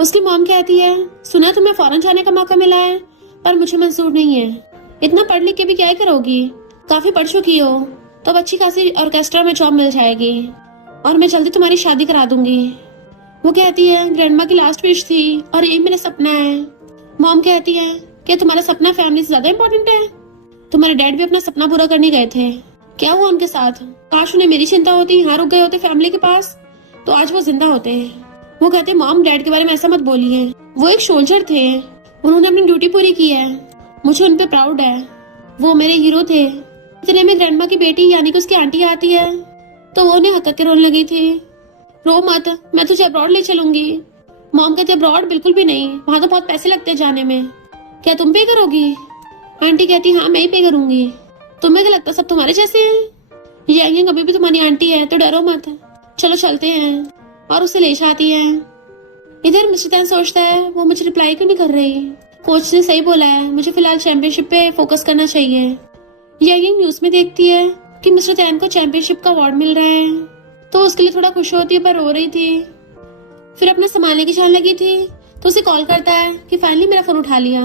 उसकी मॉम कहती है सुना तुम्हें फॉरेन जाने का मौका मिला है, पर मुझे मंजूर नहीं है, इतना पढ़ लिख के भी क्या करोगी, काफी पढ़ चुकी हो तो अच्छी खासी ऑर्केस्ट्रा में जॉब मिल जाएगी, और मैं जल्दी तुम्हारी शादी करा दूंगी। वो कहती है ग्रैंडमा की लास्ट विश थी और ये मेरा सपना है। मॉम कहती है कि तुम्हारा सपना फैमिली से ज्यादा इम्पोर्टेंट है, तुम्हारे डैड भी अपना सपना पूरा करने गए थे, क्या हुआ उनके साथ, काश उन्हें मेरी चिंता होती, यहाँ रुक गए होते फैमिली के पास तो आज वो जिंदा होते हैं। वो कहते मॉम डैड के बारे में ऐसा मत बोलिए, वो एक सोल्जर थे, उन्होंने अपनी ड्यूटी पूरी की है, मुझे उन पे प्राउड है, वो मेरे हीरो थे। इतने में ग्रैंडमा की बेटी यानी कि उसकी आंटी आती है तो वो उन्हें हक के रोने लगी थी। रो मत, मैं तुझे अब्रॉड ले चलूंगी। मॉम कहते अब्रॉड बिल्कुल भी नहीं, वहां तो बहुत पैसे लगते हैं जाने में, क्या तुम पे करोगी। आंटी कहती हाँ मैं ही पे करूंगी, तुम्हें क्या लगता सब तुम्हारे जैसे हैं, ये अभी भी तुम्हारी आंटी है तो डरो मत, चलो चलते हैं, और उसे ले जाती है। इधर मिस्टर तैन सोचता है वो मुझे रिप्लाई क्यों नहीं कर रही, कोच ने सही बोला है, मुझे फिलहाल चैंपियनशिप पे फोकस करना चाहिए। यांग न्यूज में देखती है कि मिस्टर तैन को चैंपियनशिप का अवार्ड मिल रहा है तो उसके लिए थोड़ा खुश होती है पर रो रही थी। फिर अपना सामान लेके जाने लगी थी तो उसे कॉल करता है कि फाइनली मेरा फोन उठा लिया,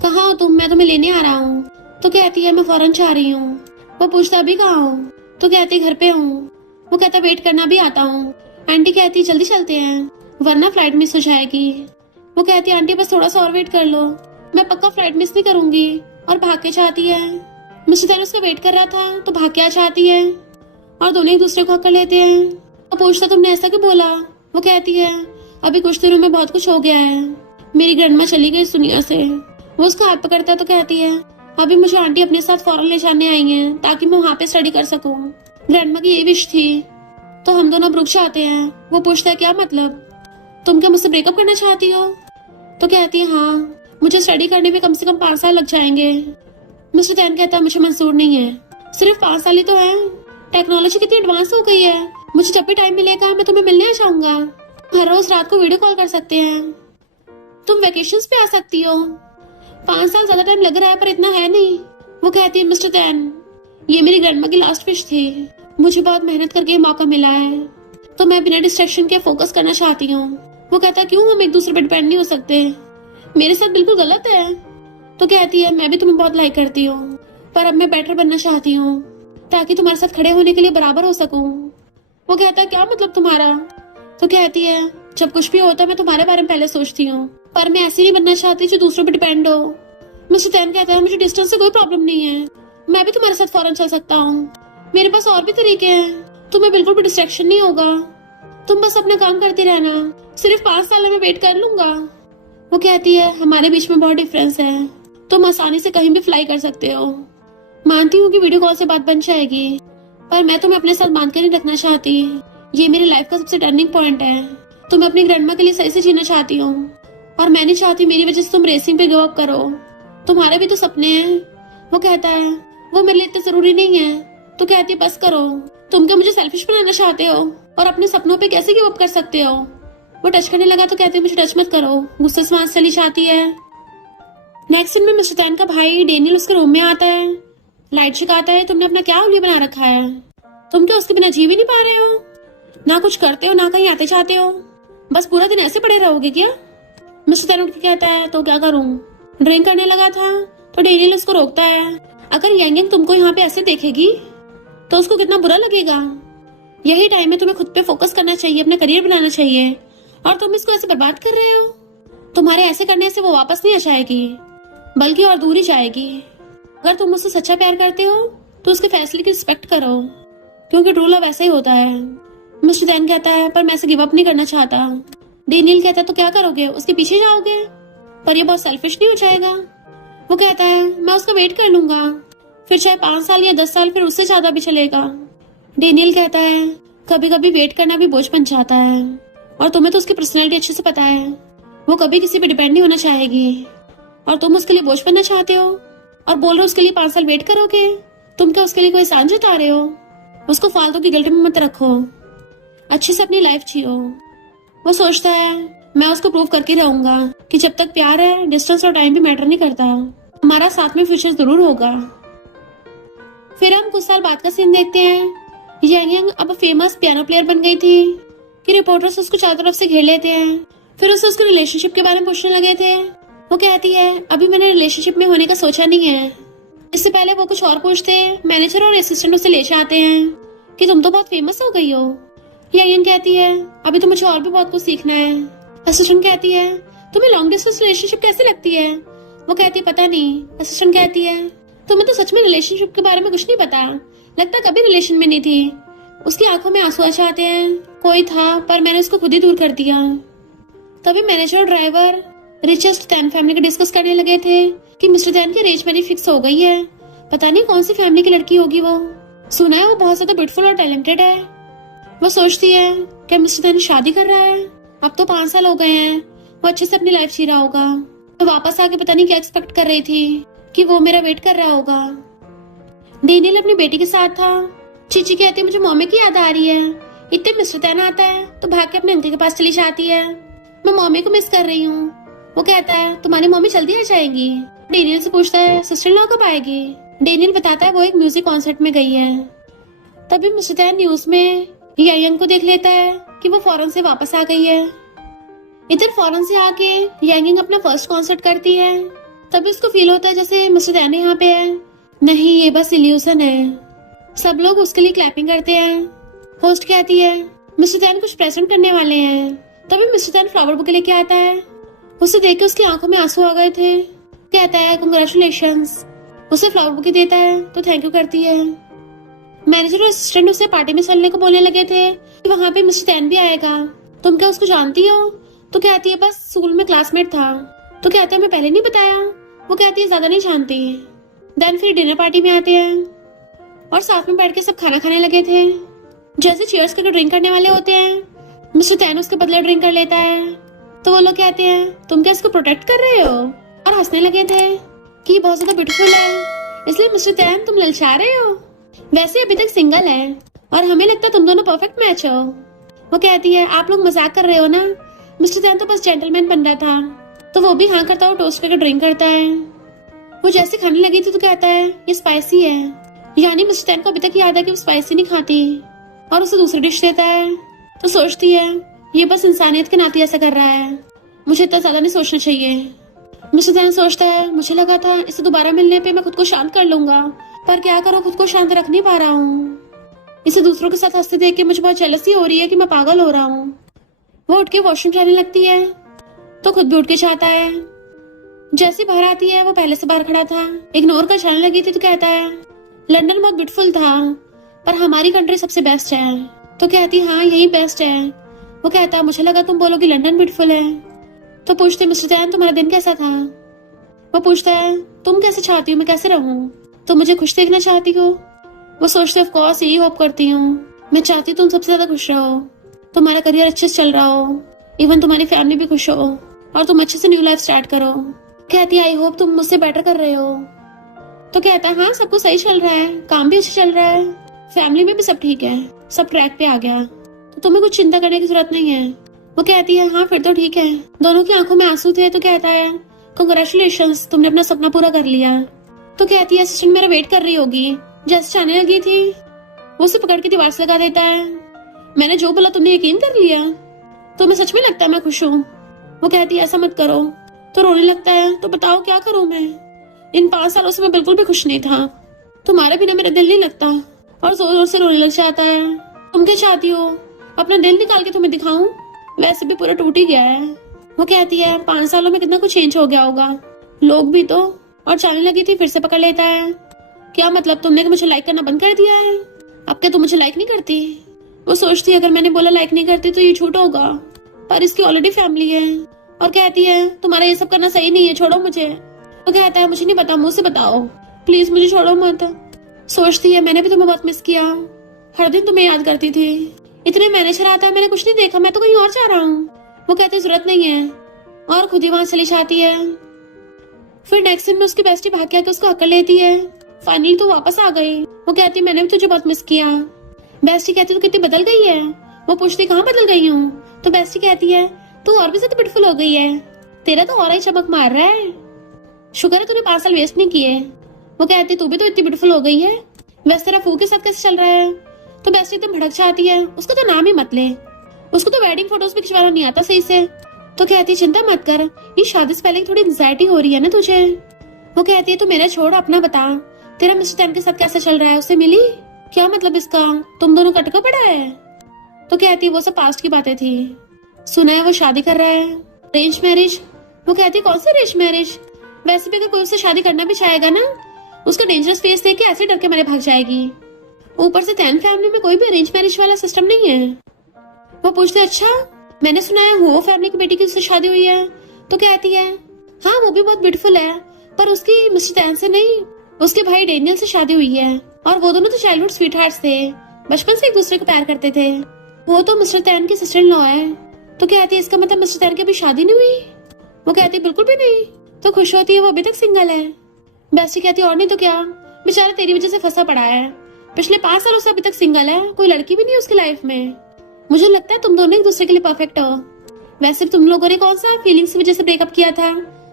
कहाँ हो तुम, मैं तुम्हें लेने आ रहा हूँ। तो कहती है मैं फौरन जा रही हूँ। वो पूछता अभी कहाँ हो, तो कहती घर पे हूँ। वो कहता वेट करना भी आता हूँ। आंटी कहती जल्दी चलते हैं वरना फ्लाइट मिस हो जाएगी। वो कहती आंटी बस थोड़ा सा और वेट कर लो, मैं पक्का फ्लाइट मिस नहीं करूंगी, और भाग के जाती है। मिस्टर तैन उसका वेट कर रहा था तो भाग के आ जाती है और दोनों एक दूसरे को हक कर लेते हैं। वो पूछता तुमने ऐसा क्यों बोला। वो कहती है अभी कुछ दिनों में बहुत कुछ हो गया है, मेरी ग्रैंडमा चली गई इस दुनिया से। वो उसका हाथ पकड़ता है तो कहती है अभी मुझे आंटी अपने साथ फॉरेन ले जाने आई हैं ताकि मैं वहाँ पे स्टडी कर सकूं, ग्रैंडमा की ये विश थी, तो हम दोनों अब रुक जाते हैं। वो पूछता है क्या मतलब, तुम क्या मुझसे ब्रेकअप करना चाहती हो। तो कहती है हाँ, मुझे स्टडी करने में कम से कम 5 साल लग जाएंगे। मिस्टर तैन कहता है मुझे मंजूर नहीं है, सिर्फ 5 साल ही तो है, टेक्नोलॉजी कितनी एडवांस हो गई है, मुझे जब भी टाइम मिलेगा मैं तुम्हें मिलने आ जाऊंगा, हर रोज रात को वीडियो कॉल कर सकते हैं, तुम वेकेशंस पे आ सकती हो। 5 साल ज्यादा टाइम लग रहा है पर इतना है नहीं। वो कहती है मिस्टर तैन ये मेरी ग्रैंडमा की लास्ट विश थी, मुझे बहुत मेहनत करके ये मौका मिला है तो मैं बिना डिस्ट्रैक्शन के फोकस करना चाहती हूँ। वो कहता क्यों हम एक दूसरे पर डिपेंड नहीं हो सकते, मेरे साथ बिल्कुल गलत है। तो कहती है मैं भी तुम्हें बहुत लाइक करती हूँ पर अब मैं बेटर बनना चाहती हूँ ताकि तुम्हारे साथ खड़े होने के लिए बराबर हो सकूं। वो कहता है क्या मतलब तुम्हारा? तो कहती है जब कुछ भी होता है मैं तुम्हारे बारे में पहले सोचती हूँ, पर मैं ऐसी नहीं बनना चाहती जो दूसरों पर डिपेंड हो। मिस्टर तैन कहता है मुझे डिस्टेंस से कोई प्रॉब्लम नहीं है, मैं भी तुम्हारे साथ फौरन चल सकता हूँ, मेरे पास और भी तरीके हैं, तुम्हें बिल्कुल भी डिस्ट्रैक्शन नहीं होगा, तुम बस अपना काम करते रहना, सिर्फ 5 साल में वेट कर लूंगा। वो कहती है हमारे बीच में बहुत डिफरेंस है, तुम आसानी से कहीं भी फ्लाई कर सकते हो। मानती हूँ कि वीडियो कॉल से बात बन जाएगी, पर मैं तुम्हें अपने साथ बांध कर नहीं रखना चाहती, ये मेरी लाइफ का सबसे टर्निंग पॉइंट है। तो मैं अपनी ग्रैंडमा के लिए सही से जीना चाहती हूँ, और मैं नहीं चाहती मेरी वजह से तुम रेसिंग पे गिव अप करो, तुम्हारे भी तो सपने हैं। वो कहता है वो मेरे लिए इतना जरूरी नहीं है। तो कहती है बस करो, तुम क्या मुझे सेल्फिश बनाना चाहते हो, और अपने सपनों पे कैसे गिव अप कर सकते हो। वो टच करने लगा तो कहती है मुझे टच मत करो, गुस्से से वहां से चली जाती है। नेक्स्ट सीन में मिस्टर तैन का भाई डेनियल उसके रूम में आता है, लाइट छिकाता है, तुमने अपना क्या उल्लू बना रखा है, तुम क्या उसके बिना जी भी नहीं पा रहे हो, ना कुछ करते हो ना कहीं आते जाते हो, बस पूरा दिन ऐसे पड़े रहोगे क्या? मिस्टर तैन उठ के कहता है तो क्या करूं, ड्रिंक करने लगा था। तो डेनियल उसको रोकता है, अगर यांग तुमको यहाँ पे ऐसे देखेगी तो उसको कितना बुरा लगेगा, यही टाइम है तुम्हें खुद पे फोकस करना चाहिए, अपना करियर बनाना चाहिए, और तुम इसको ऐसे बर्बाद कर रहे हो। तुम्हारे ऐसे करने से वो वापस नहीं आ जाएगी, बल्कि और दूर ही जाएगी। अगर तुम मुझसे सच्चा प्यार करते हो तो उसके फैसले की रिस्पेक्ट करो, क्योंकि ट्रू लव ऐसा ही होता है। मिस्टर तैन कहता है पर मैं इसे गिव अप नहीं करना चाहता। डेनियल कहता है तो क्या करोगे, उसके पीछे जाओगे, पर ये बहुत सेल्फिश नहीं हो जाएगा। वो कहता है मैं उसका वेट कर लूंगा, फिर चाहे 5 साल या 10 साल, फिर उससे ज्यादा भी चलेगा। डेनियल कहता है कभी कभी वेट करना भी बोझ बन जाता है, और तुम्हें तो उसकी पर्सनैलिटी अच्छे से पता है, वो कभी किसी पे डिपेंड नहीं होना चाहेगी, और तुम उसके लिए बोझ बनना चाहते हो और बोल रहे हो उसके लिए 5 साल वेट करोगे। तुम क्या उसके लिए कोई एहसान जता रहे हो? उसको फालतू की गिल्ट में मत रखो, अच्छे से अपनी लाइफ जियो। वो सोचता है मैं उसको प्रूव करके रहूंगा कि जब तक प्यार है डिस्टेंस और टाइम भी मैटर नहीं करता, हमारा साथ में फ्यूचर जरूर होगा। फिर हम कुछ साल बाद का सीन देखते हैं। यांग अब फेमस पियानो प्लेयर बन गई थी कि रिपोर्टर्स उसको चारों तरफ से घेर लेते हैं, फिर उससे उसके रिलेशनशिप के बारे में पूछने लगे थे। वो कहती है अभी मैंने रिलेशनशिप में होने का सोचा नहीं है। इससे पहले वो कुछ और पूछते, मैनेजर और असिस्टेंट उसे ले जाते हैं कि तुम तो बहुत फेमस हो गई हो। यांग कहती है अभी तो मुझे और भी बहुत कुछ सीखना है। असिस्टेंट कहती है तुम्हें लॉन्ग डिस्टेंस रिलेशनशिप कैसे लगती है? वो कहती है पता नहीं। असिस्टेंट कहती है तुम्हें तो सच में रिलेशनशिप के बारे में कुछ नहीं पता, लगता कभी रिलेशन में नहीं थी। उसकी आंखों में आंसू आ जाते हैं, कोई था पर मैंने उसको खुद ही दूर कर दिया। तभी मैनेजर और ड्राइवर रिचेस्ट तैन फैमिली के डिस्कस करने लगे थे कि मिस्टर तैन की अरेंज मैरिज फिक्स हो गई है, पता नहीं कौन सी फैमिली की लड़की होगी, वो सुना है वो बहुत ज्यादा ब्यूटीफुल और टैलेंटेड है। वो सोचती है कि मिस्टर तैन शादी कर रहा है, अब तो 5 साल हो गए हैं, वो अच्छे से अपनी लाइफ जी रहा होगा। तो वापस आके पता नहीं क्या एक्सपेक्ट कर रही थी कि वो मेरा वेट कर रहा होगा। डेनियल अपनी बेटी के साथ था। चीची कहती है मुझे मम्मी की याद आ रही है। इतने मिस्टर तैन आता है तो भाग के अपने अंकल के पास चली जाती है, मैं मम्मी को मिस कर रही हूँ। वो कहता है तुम्हारी मम्मी जल्दी आ जाएगी। डेनियल से पूछता है सिस्टर इन लॉ कब आएगी? डेनियल बताता है वो एक म्यूजिक कॉन्सर्ट में गई है। तभी मिस्टर तैन न्यूज में यांग को देख लेता है कि वो फॉरेन से वापस आ गई है। इधर फॉरेन से आके यांग अपना फर्स्ट कॉन्सर्ट करती है। तभी उसको फील होता है जैसे मिस्टर तैन यहाँ पे है, नहीं ये बस इल्यूजन है। सब लोग उसके लिए क्लैपिंग करते हैं। होस्ट कहती है मिस्टर तैन कुछ प्रेजेंट करने वाले हैं। तभी मिस्टर तैन फ्लावर बुके लेके आता है। उसे देख के उसकी आंखों में आंसू आ गए थे। कहता है कंग्रेचुलेशंस। उसे फ्लावर बुके देता है तो थैंक यू करती है। मैनेजर और असिस्टेंट उसे पार्टी में चलने को बोलने लगे थे कि वहाँ पे मिस्टर तैन भी आएगा, तुम क्या उसको जानती हो? तो कहती है बस स्कूल में क्लासमेट था। तो कहता है मैं पहले नहीं बताया। वो कहती है ज्यादा नहीं जानती। देन फिर डिनर पार्टी में आते हैं और साथ में बैठ के सब खाना खाने लगे थे। जैसे चीयर्स करके ड्रिंक करने वाले होते हैं, मिस्टर तैन उसके बदले ड्रिंक कर लेता है। तो वो लोग कहते हैं तुम क्या इसको प्रोटेक्ट कर रहे हो, और हंसने लगे थे कि बहुत ज्यादा ब्यूटीफुल है, इसलिए मिस्टर तैन तुम ललचा रहे हो। वैसे अभी तक सिंगल है और हमें लगता है तुम दोनों परफेक्ट मैच हो। वो कहती है आप लोग मजाक कर रहे हो ना, मिस्टर तैन तो बस जेंटलमैन बन रहा था। तो वो भी हाँ करता हुआ टोस्ट करके ड्रिंक करता है। वो जैसे खाने लगी थी तो कहता है ये स्पाइसी है, यानी मिस्टर तैन को अभी तक याद है कि वो स्पाइसी नहीं खाती, और उसे दूसरी डिश देता है। तो सोचती है ये बस इंसानियत के नाते ऐसा कर रहा है, मुझे इतना ज्यादा नहीं सोचना चाहिए। मिस्टर तैन सोचता है मुझे लगा था इससे दोबारा मिलने पे मैं खुद को शांत कर लूंगा, पर क्या करूं खुद को शांत रख नहीं पा रहा हूँ। इसे दूसरों के साथ हंसते देख के मुझे बहुत जेलसी हो रही है कि मैं पागल हो रहा हूँ। वो उठ के वॉशरूम जाने लगती है तो खुद भी उठ के चाहता है। जैसे बाहर आती है वो पहले से बाहर खड़ा था, इग्नोर कर चलने लगी थी तो कहता है लंदन बहुत ब्यूटीफुल था पर हमारी कंट्री सबसे बेस्ट है। तो कहती हाँ यही बेस्ट है। वो कहता मुझे लगा तुम बोलोगी लंदन ब्यूटीफुल है। तो पूछते मिस्टर दैन तुम्हारा दिन कैसा था। वो पूछता है तुम कैसे चाहती हो मैं कैसे रहूं, तुम मुझे खुश देखना चाहती हो। वो सोचते ऑफ कोर्स यही होप करती हूँ, मैं चाहती तुम सबसे ज्यादा खुश रहो, तुम्हारा करियर अच्छे से चल रहा हो, इवन तुम्हारी फैमिली भी खुश हो और तुम अच्छे से न्यू लाइफ स्टार्ट करो। कहती आई होप तुम मुझसे बेटर कर रहे हो। तो कहता है हाँ सब कुछ सही चल रहा है, काम भी अच्छा चल रहा है, फैमिली में भी सब ठीक है, सब ट्रैक पे आ गया, तो तुम्हें कुछ चिंता करने की जरूरत नहीं है। वो कहती है हाँ फिर तो ठीक है। दोनों की आंखों में आंसू थे तो कहता है कंग्रेचुलेशंस तुमने अपना सपना पूरा कर लिया। तो कहती है असिस्टेंट मेरा वेट कर रही होगी, जैसे जाने लगी थी वो उसे पकड़ के दीवार से लगा देता है। मैंने जो बोला तुमने यकीन कर लिया, तो मैं सच में लगता है मैं खुश हूँ। वो कहती है ऐसा मत करो। तो रोने लगता है तो बताओ क्या करूं मैं, इन 5 सालों से मैं बिल्कुल भी खुश नहीं था, तुम्हारे बिना मेरा दिल नहीं लगता। और जोर जोर से रोने लग जाता है। तुम क्या चाहती हो अपना दिल निकाल के तुम्हें दिखाऊं, वैसे भी पूरा टूट ही गया है। वो कहती है 5 सालों में कितना कुछ चेंज हो गया होगा, लोग भी तो। और चलने लगी थी फिर से पकड़ लेता है। क्या मतलब तुमने मुझे लाइक करना बंद कर दिया है, अब क्या तुम मुझे लाइक नहीं करती। वो सोचती अगर मैंने बोला लाइक नहीं करती तो ये झूठ होगा, पर इसकी ऑलरेडी फैमिली है। और कहती है तुम्हारा ये सब करना सही नहीं है, छोड़ो मुझे। वो कहता है मुझे नहीं पता, मुझसे बताओ प्लीज, मुझे छोड़ो मत। सोचती है मैंने भी तुम्हें बहुत मिस किया, हर दिन तुम्हें याद करती थी, इतने मैनेजर आता है मैंने कुछ नहीं देखा, मैं तो कहीं और जा रहा हूँ। वो कहती जरूरत नहीं है और खुद ही वहां चली जाती है। फिर नेक्स्ट दिन में उसकी बेस्टी भाग के आके उसको हक कर लेती है। फाइनली तो वापस आ गई। वो कहती मैंने भी तुझे बहुत मिस किया। बेस्टी कहती तू कितनी बदल गई है। वो पूछती कहाँ बदल गई हूँ। तो बेस्टी कहती है तू और भी ज्यादा ब्यूटीफुल हो गई है, तेरा तो और ही चमक मार रहा है, शुक्र है तूने 5 साल वेस्ट नहीं किए। वो कहती तू भी तो इतनी ब्यूटीफुल हो गई है, वैसे तेरा फू के साथ कैसे चल रहा है। तो बेस्टी एकदम भड़क जाती है, उसका तो नाम ही मत ले, उसको तो वेडिंग फोटोज भी खिंचवाना नहीं आता सही से। तो कहती चिंता मत कर, ये शादी से पहले थोड़ी एंजाइटी हो रही है ना तुझे। वो कहती है तू मेरा छोड़ अपना बता, तेरा मिस्टर टैन के साथ कैसा चल रहा है, उससे मिली क्या मतलब इसका, तुम दोनों कटका पड़ा है। तो कहती वो सब पास्ट की बातें थी, सुना है वो शादी कर रहा है, अरेंज मैरिज। वो कहती कौन सी अरेंज मैरिज, वैसे भी अगर कोई उससे शादी करना भी चाहेगा ना, उसका डेंजरस फेस देख के ऐसे डर के मारे भाग जाएगी। ऊपर से टैन फैमिली में कोई भी अरेंज मैरिज वाला सिस्टम नहीं है। वो पूछते अच्छा मैंने सुना है वो फैमिली की बेटी की उससे शादी हुई है। तो कहती है हाँ वो भी बहुत ब्यूटीफुल है, पर उसकी मिस्टर टैन से नहीं, उसके भाई डेनियल से शादी हुई है, और वो दोनों तो चाइल्डहुड स्वीटहार्ट्स थे, बचपन से एक दूसरे को प्यार करते थे। वो तो मिस्टर टैन की सिस्टर इन लॉ है। तो कहती है इसका मतलब मिस्टर टैन की अभी शादी नहीं हुई। वो कहती बिल्कुल भी नहीं। तो खुश होती है वो अभी तक सिंगल है। बेस्टी कहती और नहीं तो क्या, बेचारा तेरी वजह से फंसा पड़ा है, पिछले 5 सालों से अभी तक सिंगल है, कोई लड़की भी नहीं उसकी लाइफ में। मुझे लगता है तुम दोनों एक दूसरे के लिए परफेक्ट हो। वैसे तुम लोगों ने कौन सा फीलिंग्स की वजह से ब्रेकअप किया था,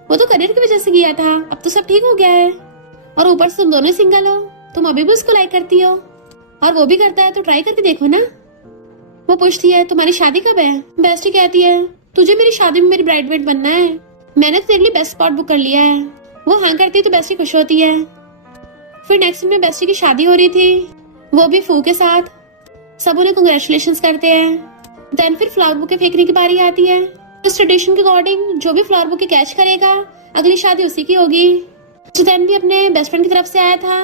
वो तो करियर की वजह से किया था, अब तो सब ठीक हो गया है। और ऊपर से तुम दोनों सिंगल हो, तुम अभी भी उसको लाइक करती हो और वो भी करता है, तो ट्राई करके देखो ना। वो पूछती है तुम्हारी शादी कब है। बेस्टी कहती है तुझे मेरी शादी में मेरी ब्राइडमेड बनना है, मैंने तो तेरे लिए बेस्ट स्पॉट बुक कर लिया है। वो हाँ करती है तो बेस्टी खुश होती है। फिर नेक्स्ट में बेस्टी की शादी हो रही थी, वो भी फू के साथ। सब उन्हें कंग्रेचुलेशंस करते हैं। देन फिर फ्लावर बुके फेंकने की बारी आती है। इस ट्रेडिशन के अकॉर्डिंग जो भी फ्लावर बुके कैच करेगा अगली शादी उसी की होगी। जितेन भी अपने बेस्ट फ्रेंड की तरफ से आया था,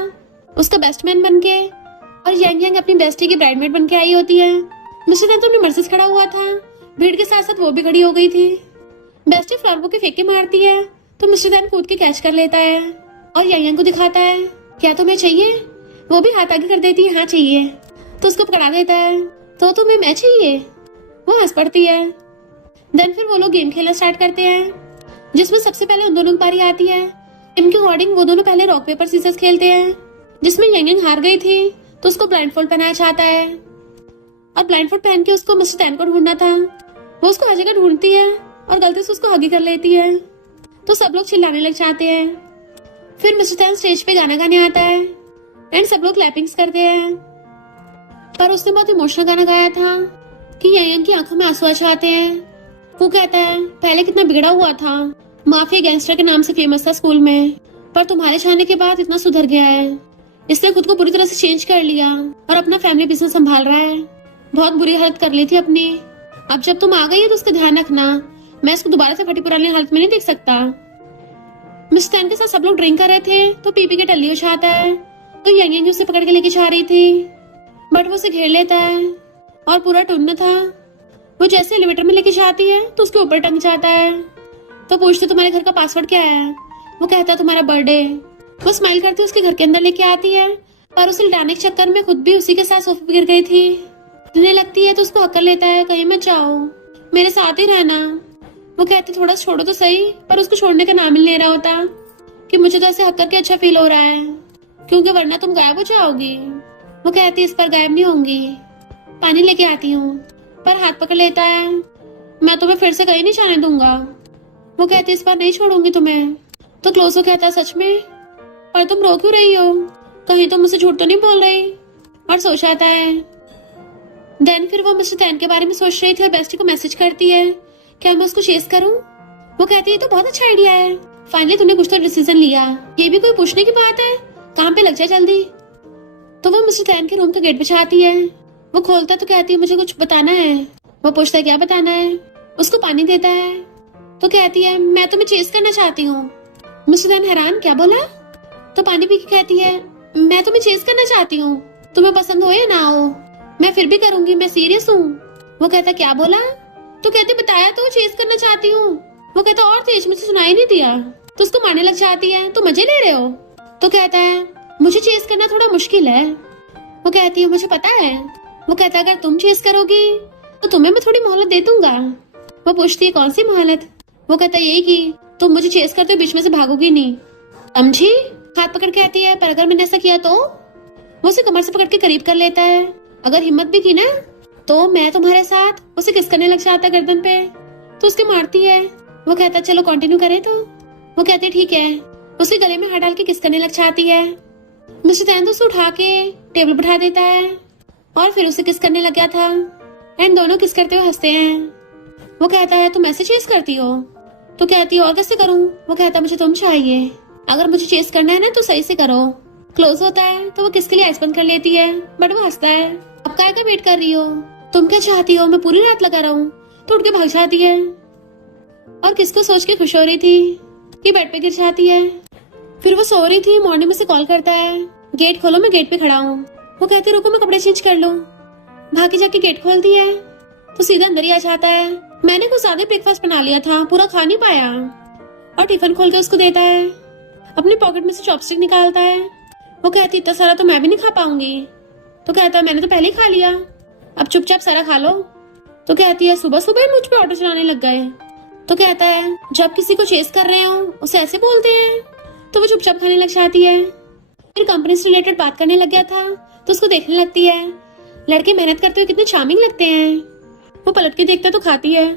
उसका बेस्ट मैन बन के, और यांग यांग अपनी बेस्टी की ब्राइडमेड बन के आई होती है। मिस्टर टैन तो अपनी मर्जी से खड़ा हुआ था, भीड़ के साथ साथ वो भी खड़ी हो गई थी। बेस्टी फ्लावर बुके फेंक के मारती है तो मिस्टर टैन कूद के कैच कर लेता है और यांग यांग को दिखाता है क्या तुम्हें चाहिए। वो भी हाथ आगे कर देती है हाँ चाहिए, तो उसको पकड़ा देता है तो तुम्हें मैं चाहिए। वो हंस पड़ती है। देन फिर वो लोग गेम खेलना स्टार्ट करते हैं, जिसमें सबसे पहले उन दोनों की बारी आती है। इनके अकॉर्डिंग वो दोनों पहले रॉक पेपर सीजर्स खेलते हैं, जिसमें यांग यांग हार गई थी तो उसको ब्लाइंडफोल्ड पहनाया जाता है, और ब्लाइंडफोल्ड पहन के उसको मिस्टर टैन को ढूंढना था। वो उसको हर जगह ढूंढती है और गलती से उसको हगी कर लेती है, तो सब लोग चिल्लाने लग जाते हैं। फिर मिस्टर टैन स्टेज पे गाना गाने आता है एंड सब लोग क्लैपिंग्स करते हैं, पर उसने बहुत इमोशनल गाना गाया था कि यांग यांग की आंखों में आंसू आ जाते हैं। वो कहता है पहले कितना बिगड़ा हुआ था, माफिया गैंगस्टर के नाम से फेमस था स्कूल में, पर तुम्हारे जाने के बाद इतना सुधर गया है, इसने खुद को बुरी तरह से चेंज कर लिया और अपना फैमिली बिजनेस संभाल रहा है। बहुत बुरी हालत कर ली थी अपनी। अब जब तुम आ गई है तो उसका ध्यान रखना। मैं इसको दोबारा से फटी पुरानी हालत में नहीं देख सकता। मिस्टर तैन के साथ सब लोग ड्रिंक कर रहे थे तो पी के टल्ली उछाता है। तो यंग उसे पकड़ के लेके जा रही थी, बट वो उसे घेर लेता है और पूरा टुन्न था। वो जैसे एलिवेटर में लेके जाती है तो उसके ऊपर टंग जाता है। तो पूछते तुम्हारे घर का पासवर्ड क्या है? वो कहता है तुम्हारा बर्थडे। वो स्माइल करती उसके घर के अंदर लेके आती है, पर उसे लटाने के चक्कर में खुद भी उसी के साथ सोफे पे गिर गई थी। गिरने लगती है तो उसको हक कर लेता है, कहीं मत जाओ, मेरे साथ ही रहना। वो कहती थोड़ा छोड़ो तो सही, पर उसको छोड़ने का नाम ही नहीं ले रहा होता कि मुझे तो ऐसे हक करके अच्छा फील हो रहा है, क्योंकि वरना तुम गायब हो जाओगी। वो कहती इस पर गायब नहीं होंगी, पानी लेके आती हूँ, पर हाथ पकड़ लेता है। मैं तुम्हें फिर से कहीं नहीं जाने दूंगा। वो कहती इस बार नहीं छोड़ूंगी तुम्हें। तो क्लोजो कहता सच में? पर तुम रो क्यों रही हो? कहीं तुम मुझे झूठ तो नहीं बोल रही? और सो जाता है। देन फिर वो मिस्टर तैन के बारे में सोच रही थी और बेस्टी को मैसेज करती है, क्या मैं उसको चेस करूं? वो कहती है तो बहुत अच्छा आइडिया है, फाइनली तूने कुछ तो डिसीजन लिया, ये भी कोई पूछने की बात है, काम पे लग जाए जल्दी। तो वो मिस्टर तैन के रूम का गेट बिछाती है। वो खोलता तो कहती है मुझे कुछ बताना है। वो पूछता है क्या बताना है? उसको पानी देता है तो कहती है मैं तुम्हें चेस करना चाहती हूँ। मिस्टर तैन हैरान, क्या बोला? तो पानी पी के कहती है मैं तुम्हें चेस करना चाहती हूँ, तुम्हें पसंद हो या ना हो, मैं फिर भी करूंगी, मैं सीरियस हूँ। वो कहता क्या बोला? तो कहते बताया तो चेस करना चाहती हूँ। वो कहता और तेज, मुझे सुनाई नहीं दिया। तो उसको मारने लग जाती है, तो मजे ले रहे हो? तो कहता है मुझे चेस करना थोड़ा मुश्किल है। वो कहती है मुझे पता है। वो कहता अगर तुम चेस करोगी तो तुम्हें मैं थोड़ी मोहलत दे दूंगा। वो पूछती है कौन सी मोहलत? वो कहता यही कि तुम मुझे चेस करते हो बीच में से भागोगी नहीं, समझी? हाथ पकड़ के कहती है पर अगर मैंने ऐसा किया तो? वो उसे कमर से पकड़ के करीब कर लेता है, अगर हिम्मत भी की ना तो मैं तुम्हारे साथ। उसे किस करने लग जाता है गर्दन पे, तो उसके मारती है। वो कहता चलो कंटिन्यू करें तो? वो कहते ठीक है। उसके गले में हाथ डाल के किस करने लग जाती है। मिस्टर तैन तो उसे उठा के टेबल पर उठा देता है और फिर उसे किस करने लग गया था। एंड दोनों किस करते हुए हंसते हैं। वो कहता है तुम ऐसे चेस करती हो? तो कहती है और कैसे करूं? वो कहता मुझे तुम चाहिए, अगर मुझे चेस करना है ना तो सही से करो। क्लोज होता है तो वो किसके लिए आइस बंद कर लेती है, बट वो हंसता है, अब काय का वेट कर रही हो, तुम क्या चाहती हो, मैं पूरी रात लगा रहा हूँ। तो उठ के भाग जाती है और किसको सोच के खुश हो रही थी कि बेड पे गिर जाती है। फिर वो सो रही थी, मॉर्निंग में से कॉल करता है, गेट खोलो, मैं गेट पे खड़ा हूँ। वो कहती रुको मैं कपड़े चेंज कर लूँ। भागी जाके गेट खोलती है तो सीधा अंदर ही आ जाता है। मैंने कुछ ज्यादा ब्रेकफास्ट बना लिया था, पूरा खा नहीं पाया। और टिफिन खोल के उसको देता है, अपनी पॉकेट में से चॉपस्टिक निकालता है। वो कहती इतना सारा तो मैं भी नहीं खा पाऊंगी। तो कहता है मैंने तो पहले ही खा लिया, अब चुपचाप सारा खा लो। तो कहती है सुबह सुबह ही मुझ पे ऑर्डर चलाने लग गए। तो कहता है जब किसी को चेस कर रहे हो उसे ऐसे बोलते हैं। तो वो चुपचाप खाने लग जाती है। फिर कंपनी से रिलेटेड बात करने लग गया था तो उसको देखने लगती है, लड़के मेहनत करते हुए कितने चार्मिंग लगते हैं। वो पलट के देखता तो खाती है।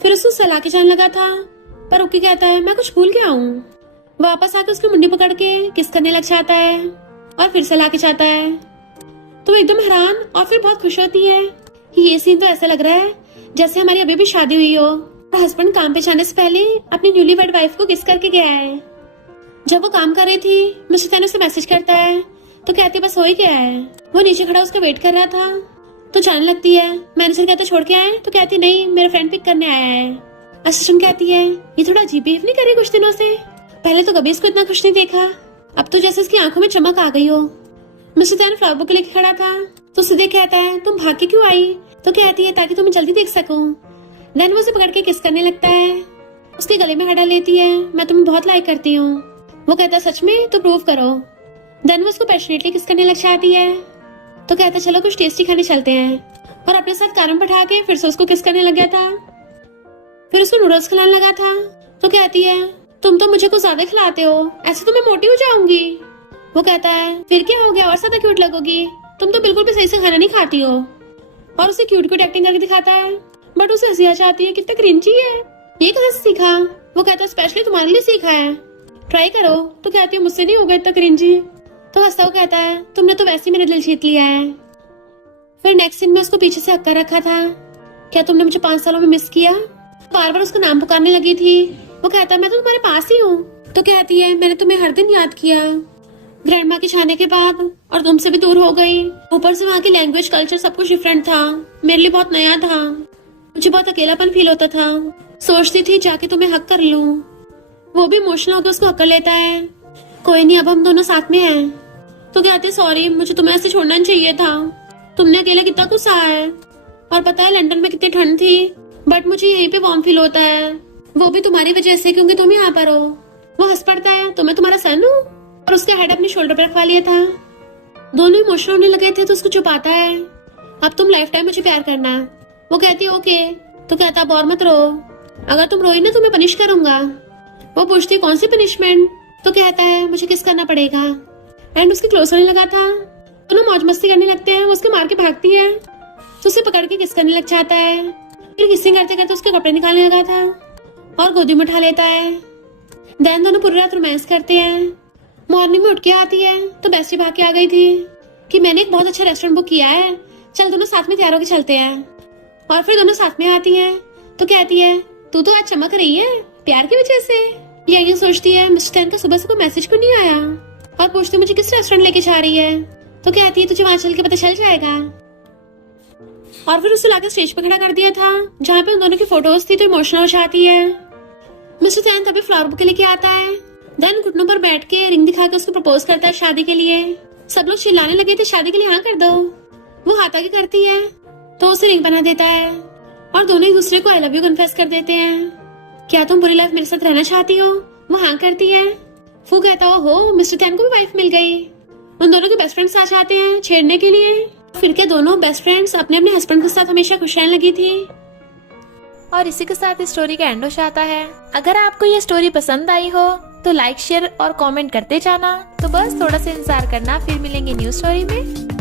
फिर उसको सलाह के जाने लगा था, पर रुकी कहता है मैं कुछ भूल गया हूँ। वापस आके उसकी मुंडी पकड़ के किस करने लग जाता है और फिर सलाह के जाता है। तो वो एकदम हैरान और फिर बहुत खुश होती है कि ये सीन तो ऐसा लग रहा है जैसे हमारी अभी भी शादी हुई हो और हस्बैंड काम पे जाने से पहले अपनी न्यूली वेड वाइफ को किस करके गया है। जब वो काम कर रही थी मिस्टर तैन उसे मैसेज करता है तो कहती बस हो ही गया है। वो नीचे खड़ा उसका वेट कर रहा था तो जाने लगती है। मैनेजर कहता छोड़ के आए? तो कहती नहीं, मेरा फ्रेंड पिक करने आया है। असिस्टेंट कहती है ये थोड़ा अजीब बिहेव नहीं कर रही कुछ दिनों से, पहले तो कभी इसको इतना खुश नहीं देखा, अब तो जैसे इसकी आंखों में चमक आ गई हो। मिस्टर तैन फ्लावर बुक लेके खड़ा था तो सीधे कहता है तुम भाग के क्यों आई? तो कहती है ताकि तुम्हें जल्दी देख सकूं। देन वो उसे पकड़ के किस करने लगता है, उसके गले में हटा लेती है, मैं तुम्हें बहुत लाइक करती हूँ। वो कहता सच में? तो प्रूव करो। देन वो उसको पैशनेटली किस करने लग जाती है। तो कहता चलो कुछ टेस्टी खाने चलते हैं और अपने साथ कारम बैठा के फिर से उसको किस करने लग गया था। फिर उसको नूडल्स खिलाने लगा था तो कहती है तुम तो मुझे कुछ ज्यादा खिलाते हो, ऐसे तो मैं मोटी हो जाऊंगी। वो कहता है फिर क्या हो गया, और ज्यादा क्यूट लगोगी, तुम तो बिल्कुल भी सही से खाना नहीं खाती हो। और उसे क्यूट क्यूट एक्टिंग करके दिखाता है, बट उसे हंसी आ जाती है, कितना क्रिंजी है, ये कहाँ से सीखा? वो कहता है स्पेशली तुम्हारे लिए सीखा है, ट्राई करो। तो कहती है मुझसे नहीं होगा इतना क्रिंजी। तो हंसता हुआ कहता है तुमने तो वैसे ही मेरा दिल जीत लिया है। फिर नेक्स्ट सीन में उसको पीछे से हक्का रखा था, क्या तुमने मुझे 5 सालों में मिस किया? बार बार उसका नाम पुकारने लगी थी। वो कहता है मैं तो तुम्हारे पास ही हूँ। तो कहती है मैंने तुम्हें हर दिन याद किया, ग्रैंडमा के जाने के बाद और तुमसे भी दूर हो गई। ऊपर से वहाँ की लैंग्वेज, कल्चर सब कुछ डिफरेंट था। मेरे लिए बहुत नया था। मुझे बहुत अकेलापन फील होता था। सोचती थी जाके तुम्हें हक कर लूं। वो भी इमोशनल होकर उसको हक कर लेता है। कोई नहीं, अब हम दोनों साथ में हैं। तो कहते सॉरी, मुझे तुम्हें ऐसे छोड़ना नहीं चाहिए था। तुमने अकेले कितना कुछ सहा है। और पता है लंदन में कितनी ठंड थी, बट मुझे यहीं पे वार्म फील होता है। वो भी तुम्हारी वजह से, क्योंकि तुम यहाँ पर हो। वो हंस पड़ता है, तो मैं तुम्हारा सन हूँ, और उसका हेड अपने शोल्डर पर रखवा लिया था। दोनों इमोशनल होने लगे थे तो उसको छुपाता है, अब तुम लाइफ टाइम मुझे प्यार करना। वो कहती है ओके। तो कहता अब और मत रो, अगर तुम रोई ना तो मैं पनिश करूंगा। वो पूछती कौन सी पनिशमेंट। तो कहता है मुझे किस करना पड़ेगा। एंड उसके क्लोज होने लगा था। दोनों मौज मस्ती करने लगते हैं। वो उसके मार के भागती है तो उसे पकड़ के किस करने लग जाता है। फिर किसिंग करते करते उसके कपड़े निकालने लगा था और गोदी में उठा लेता है। देन दोनों पूरी रात रोमांस करते हैं। मॉर्निंग में उठ के आती है तो बेस्टी भाग के आ गई थी कि मैंने एक बहुत अच्छा रेस्टोरेंट बुक किया है, चल दोनों साथ में तैयार होकर चलते हैं। और फिर दोनों साथ में आती है तो कहती है तू तो आज चमक रही है प्यार की वजह से। ये सोचती है मिस्टर टैन का सुबह से कोई मैसेज क्यों नहीं आया, और पूछती मुझे किस रेस्टोरेंट लेके जा रही है। तो कहती है तुझे वहां चल के पता चल जाएगा। और फिर उसे लाकर स्टेज पे खड़ा कर दिया था जहाँ पे उन दोनों की फोटोज थी, तो इमोशनल हो जाती है। मिस्टर टैन तभी फ्लावर बुके लेके आता है। देन घुटनों पर बैठ के रिंग दिखा के उसको प्रपोज करता है शादी के लिए। सब लोग चिल्लाने लगे थे शादी के लिए हाँ कर दो। वो हाथ आगे करती है तो उसे रिंग बना देता है और दोनों एक दूसरे को आई लव यू कन्फेस कर देते हैं। क्या तुम पूरी लाइफ मेरे साथ रहना चाहती हो। वो हाँ करती है। वो कहता हो मिस्टर टैन को भी वाइफ मिल गई। उन दोनों के बेस्ट फ्रेंड्स आ जाते हैं छेड़ने के लिए। फिर के दोनों बेस्ट फ्रेंड्स अपने अपने हस्बैंड के साथ हमेशा खुश रहने लगी थी। और इसी के साथ इस स्टोरी का एंड हो जाता है। अगर आपको ये स्टोरी पसंद आई हो तो लाइक, शेयर और कमेंट करते जाना। तो बस थोड़ा सा इंतजार करना, फिर मिलेंगे न्यू स्टोरी में।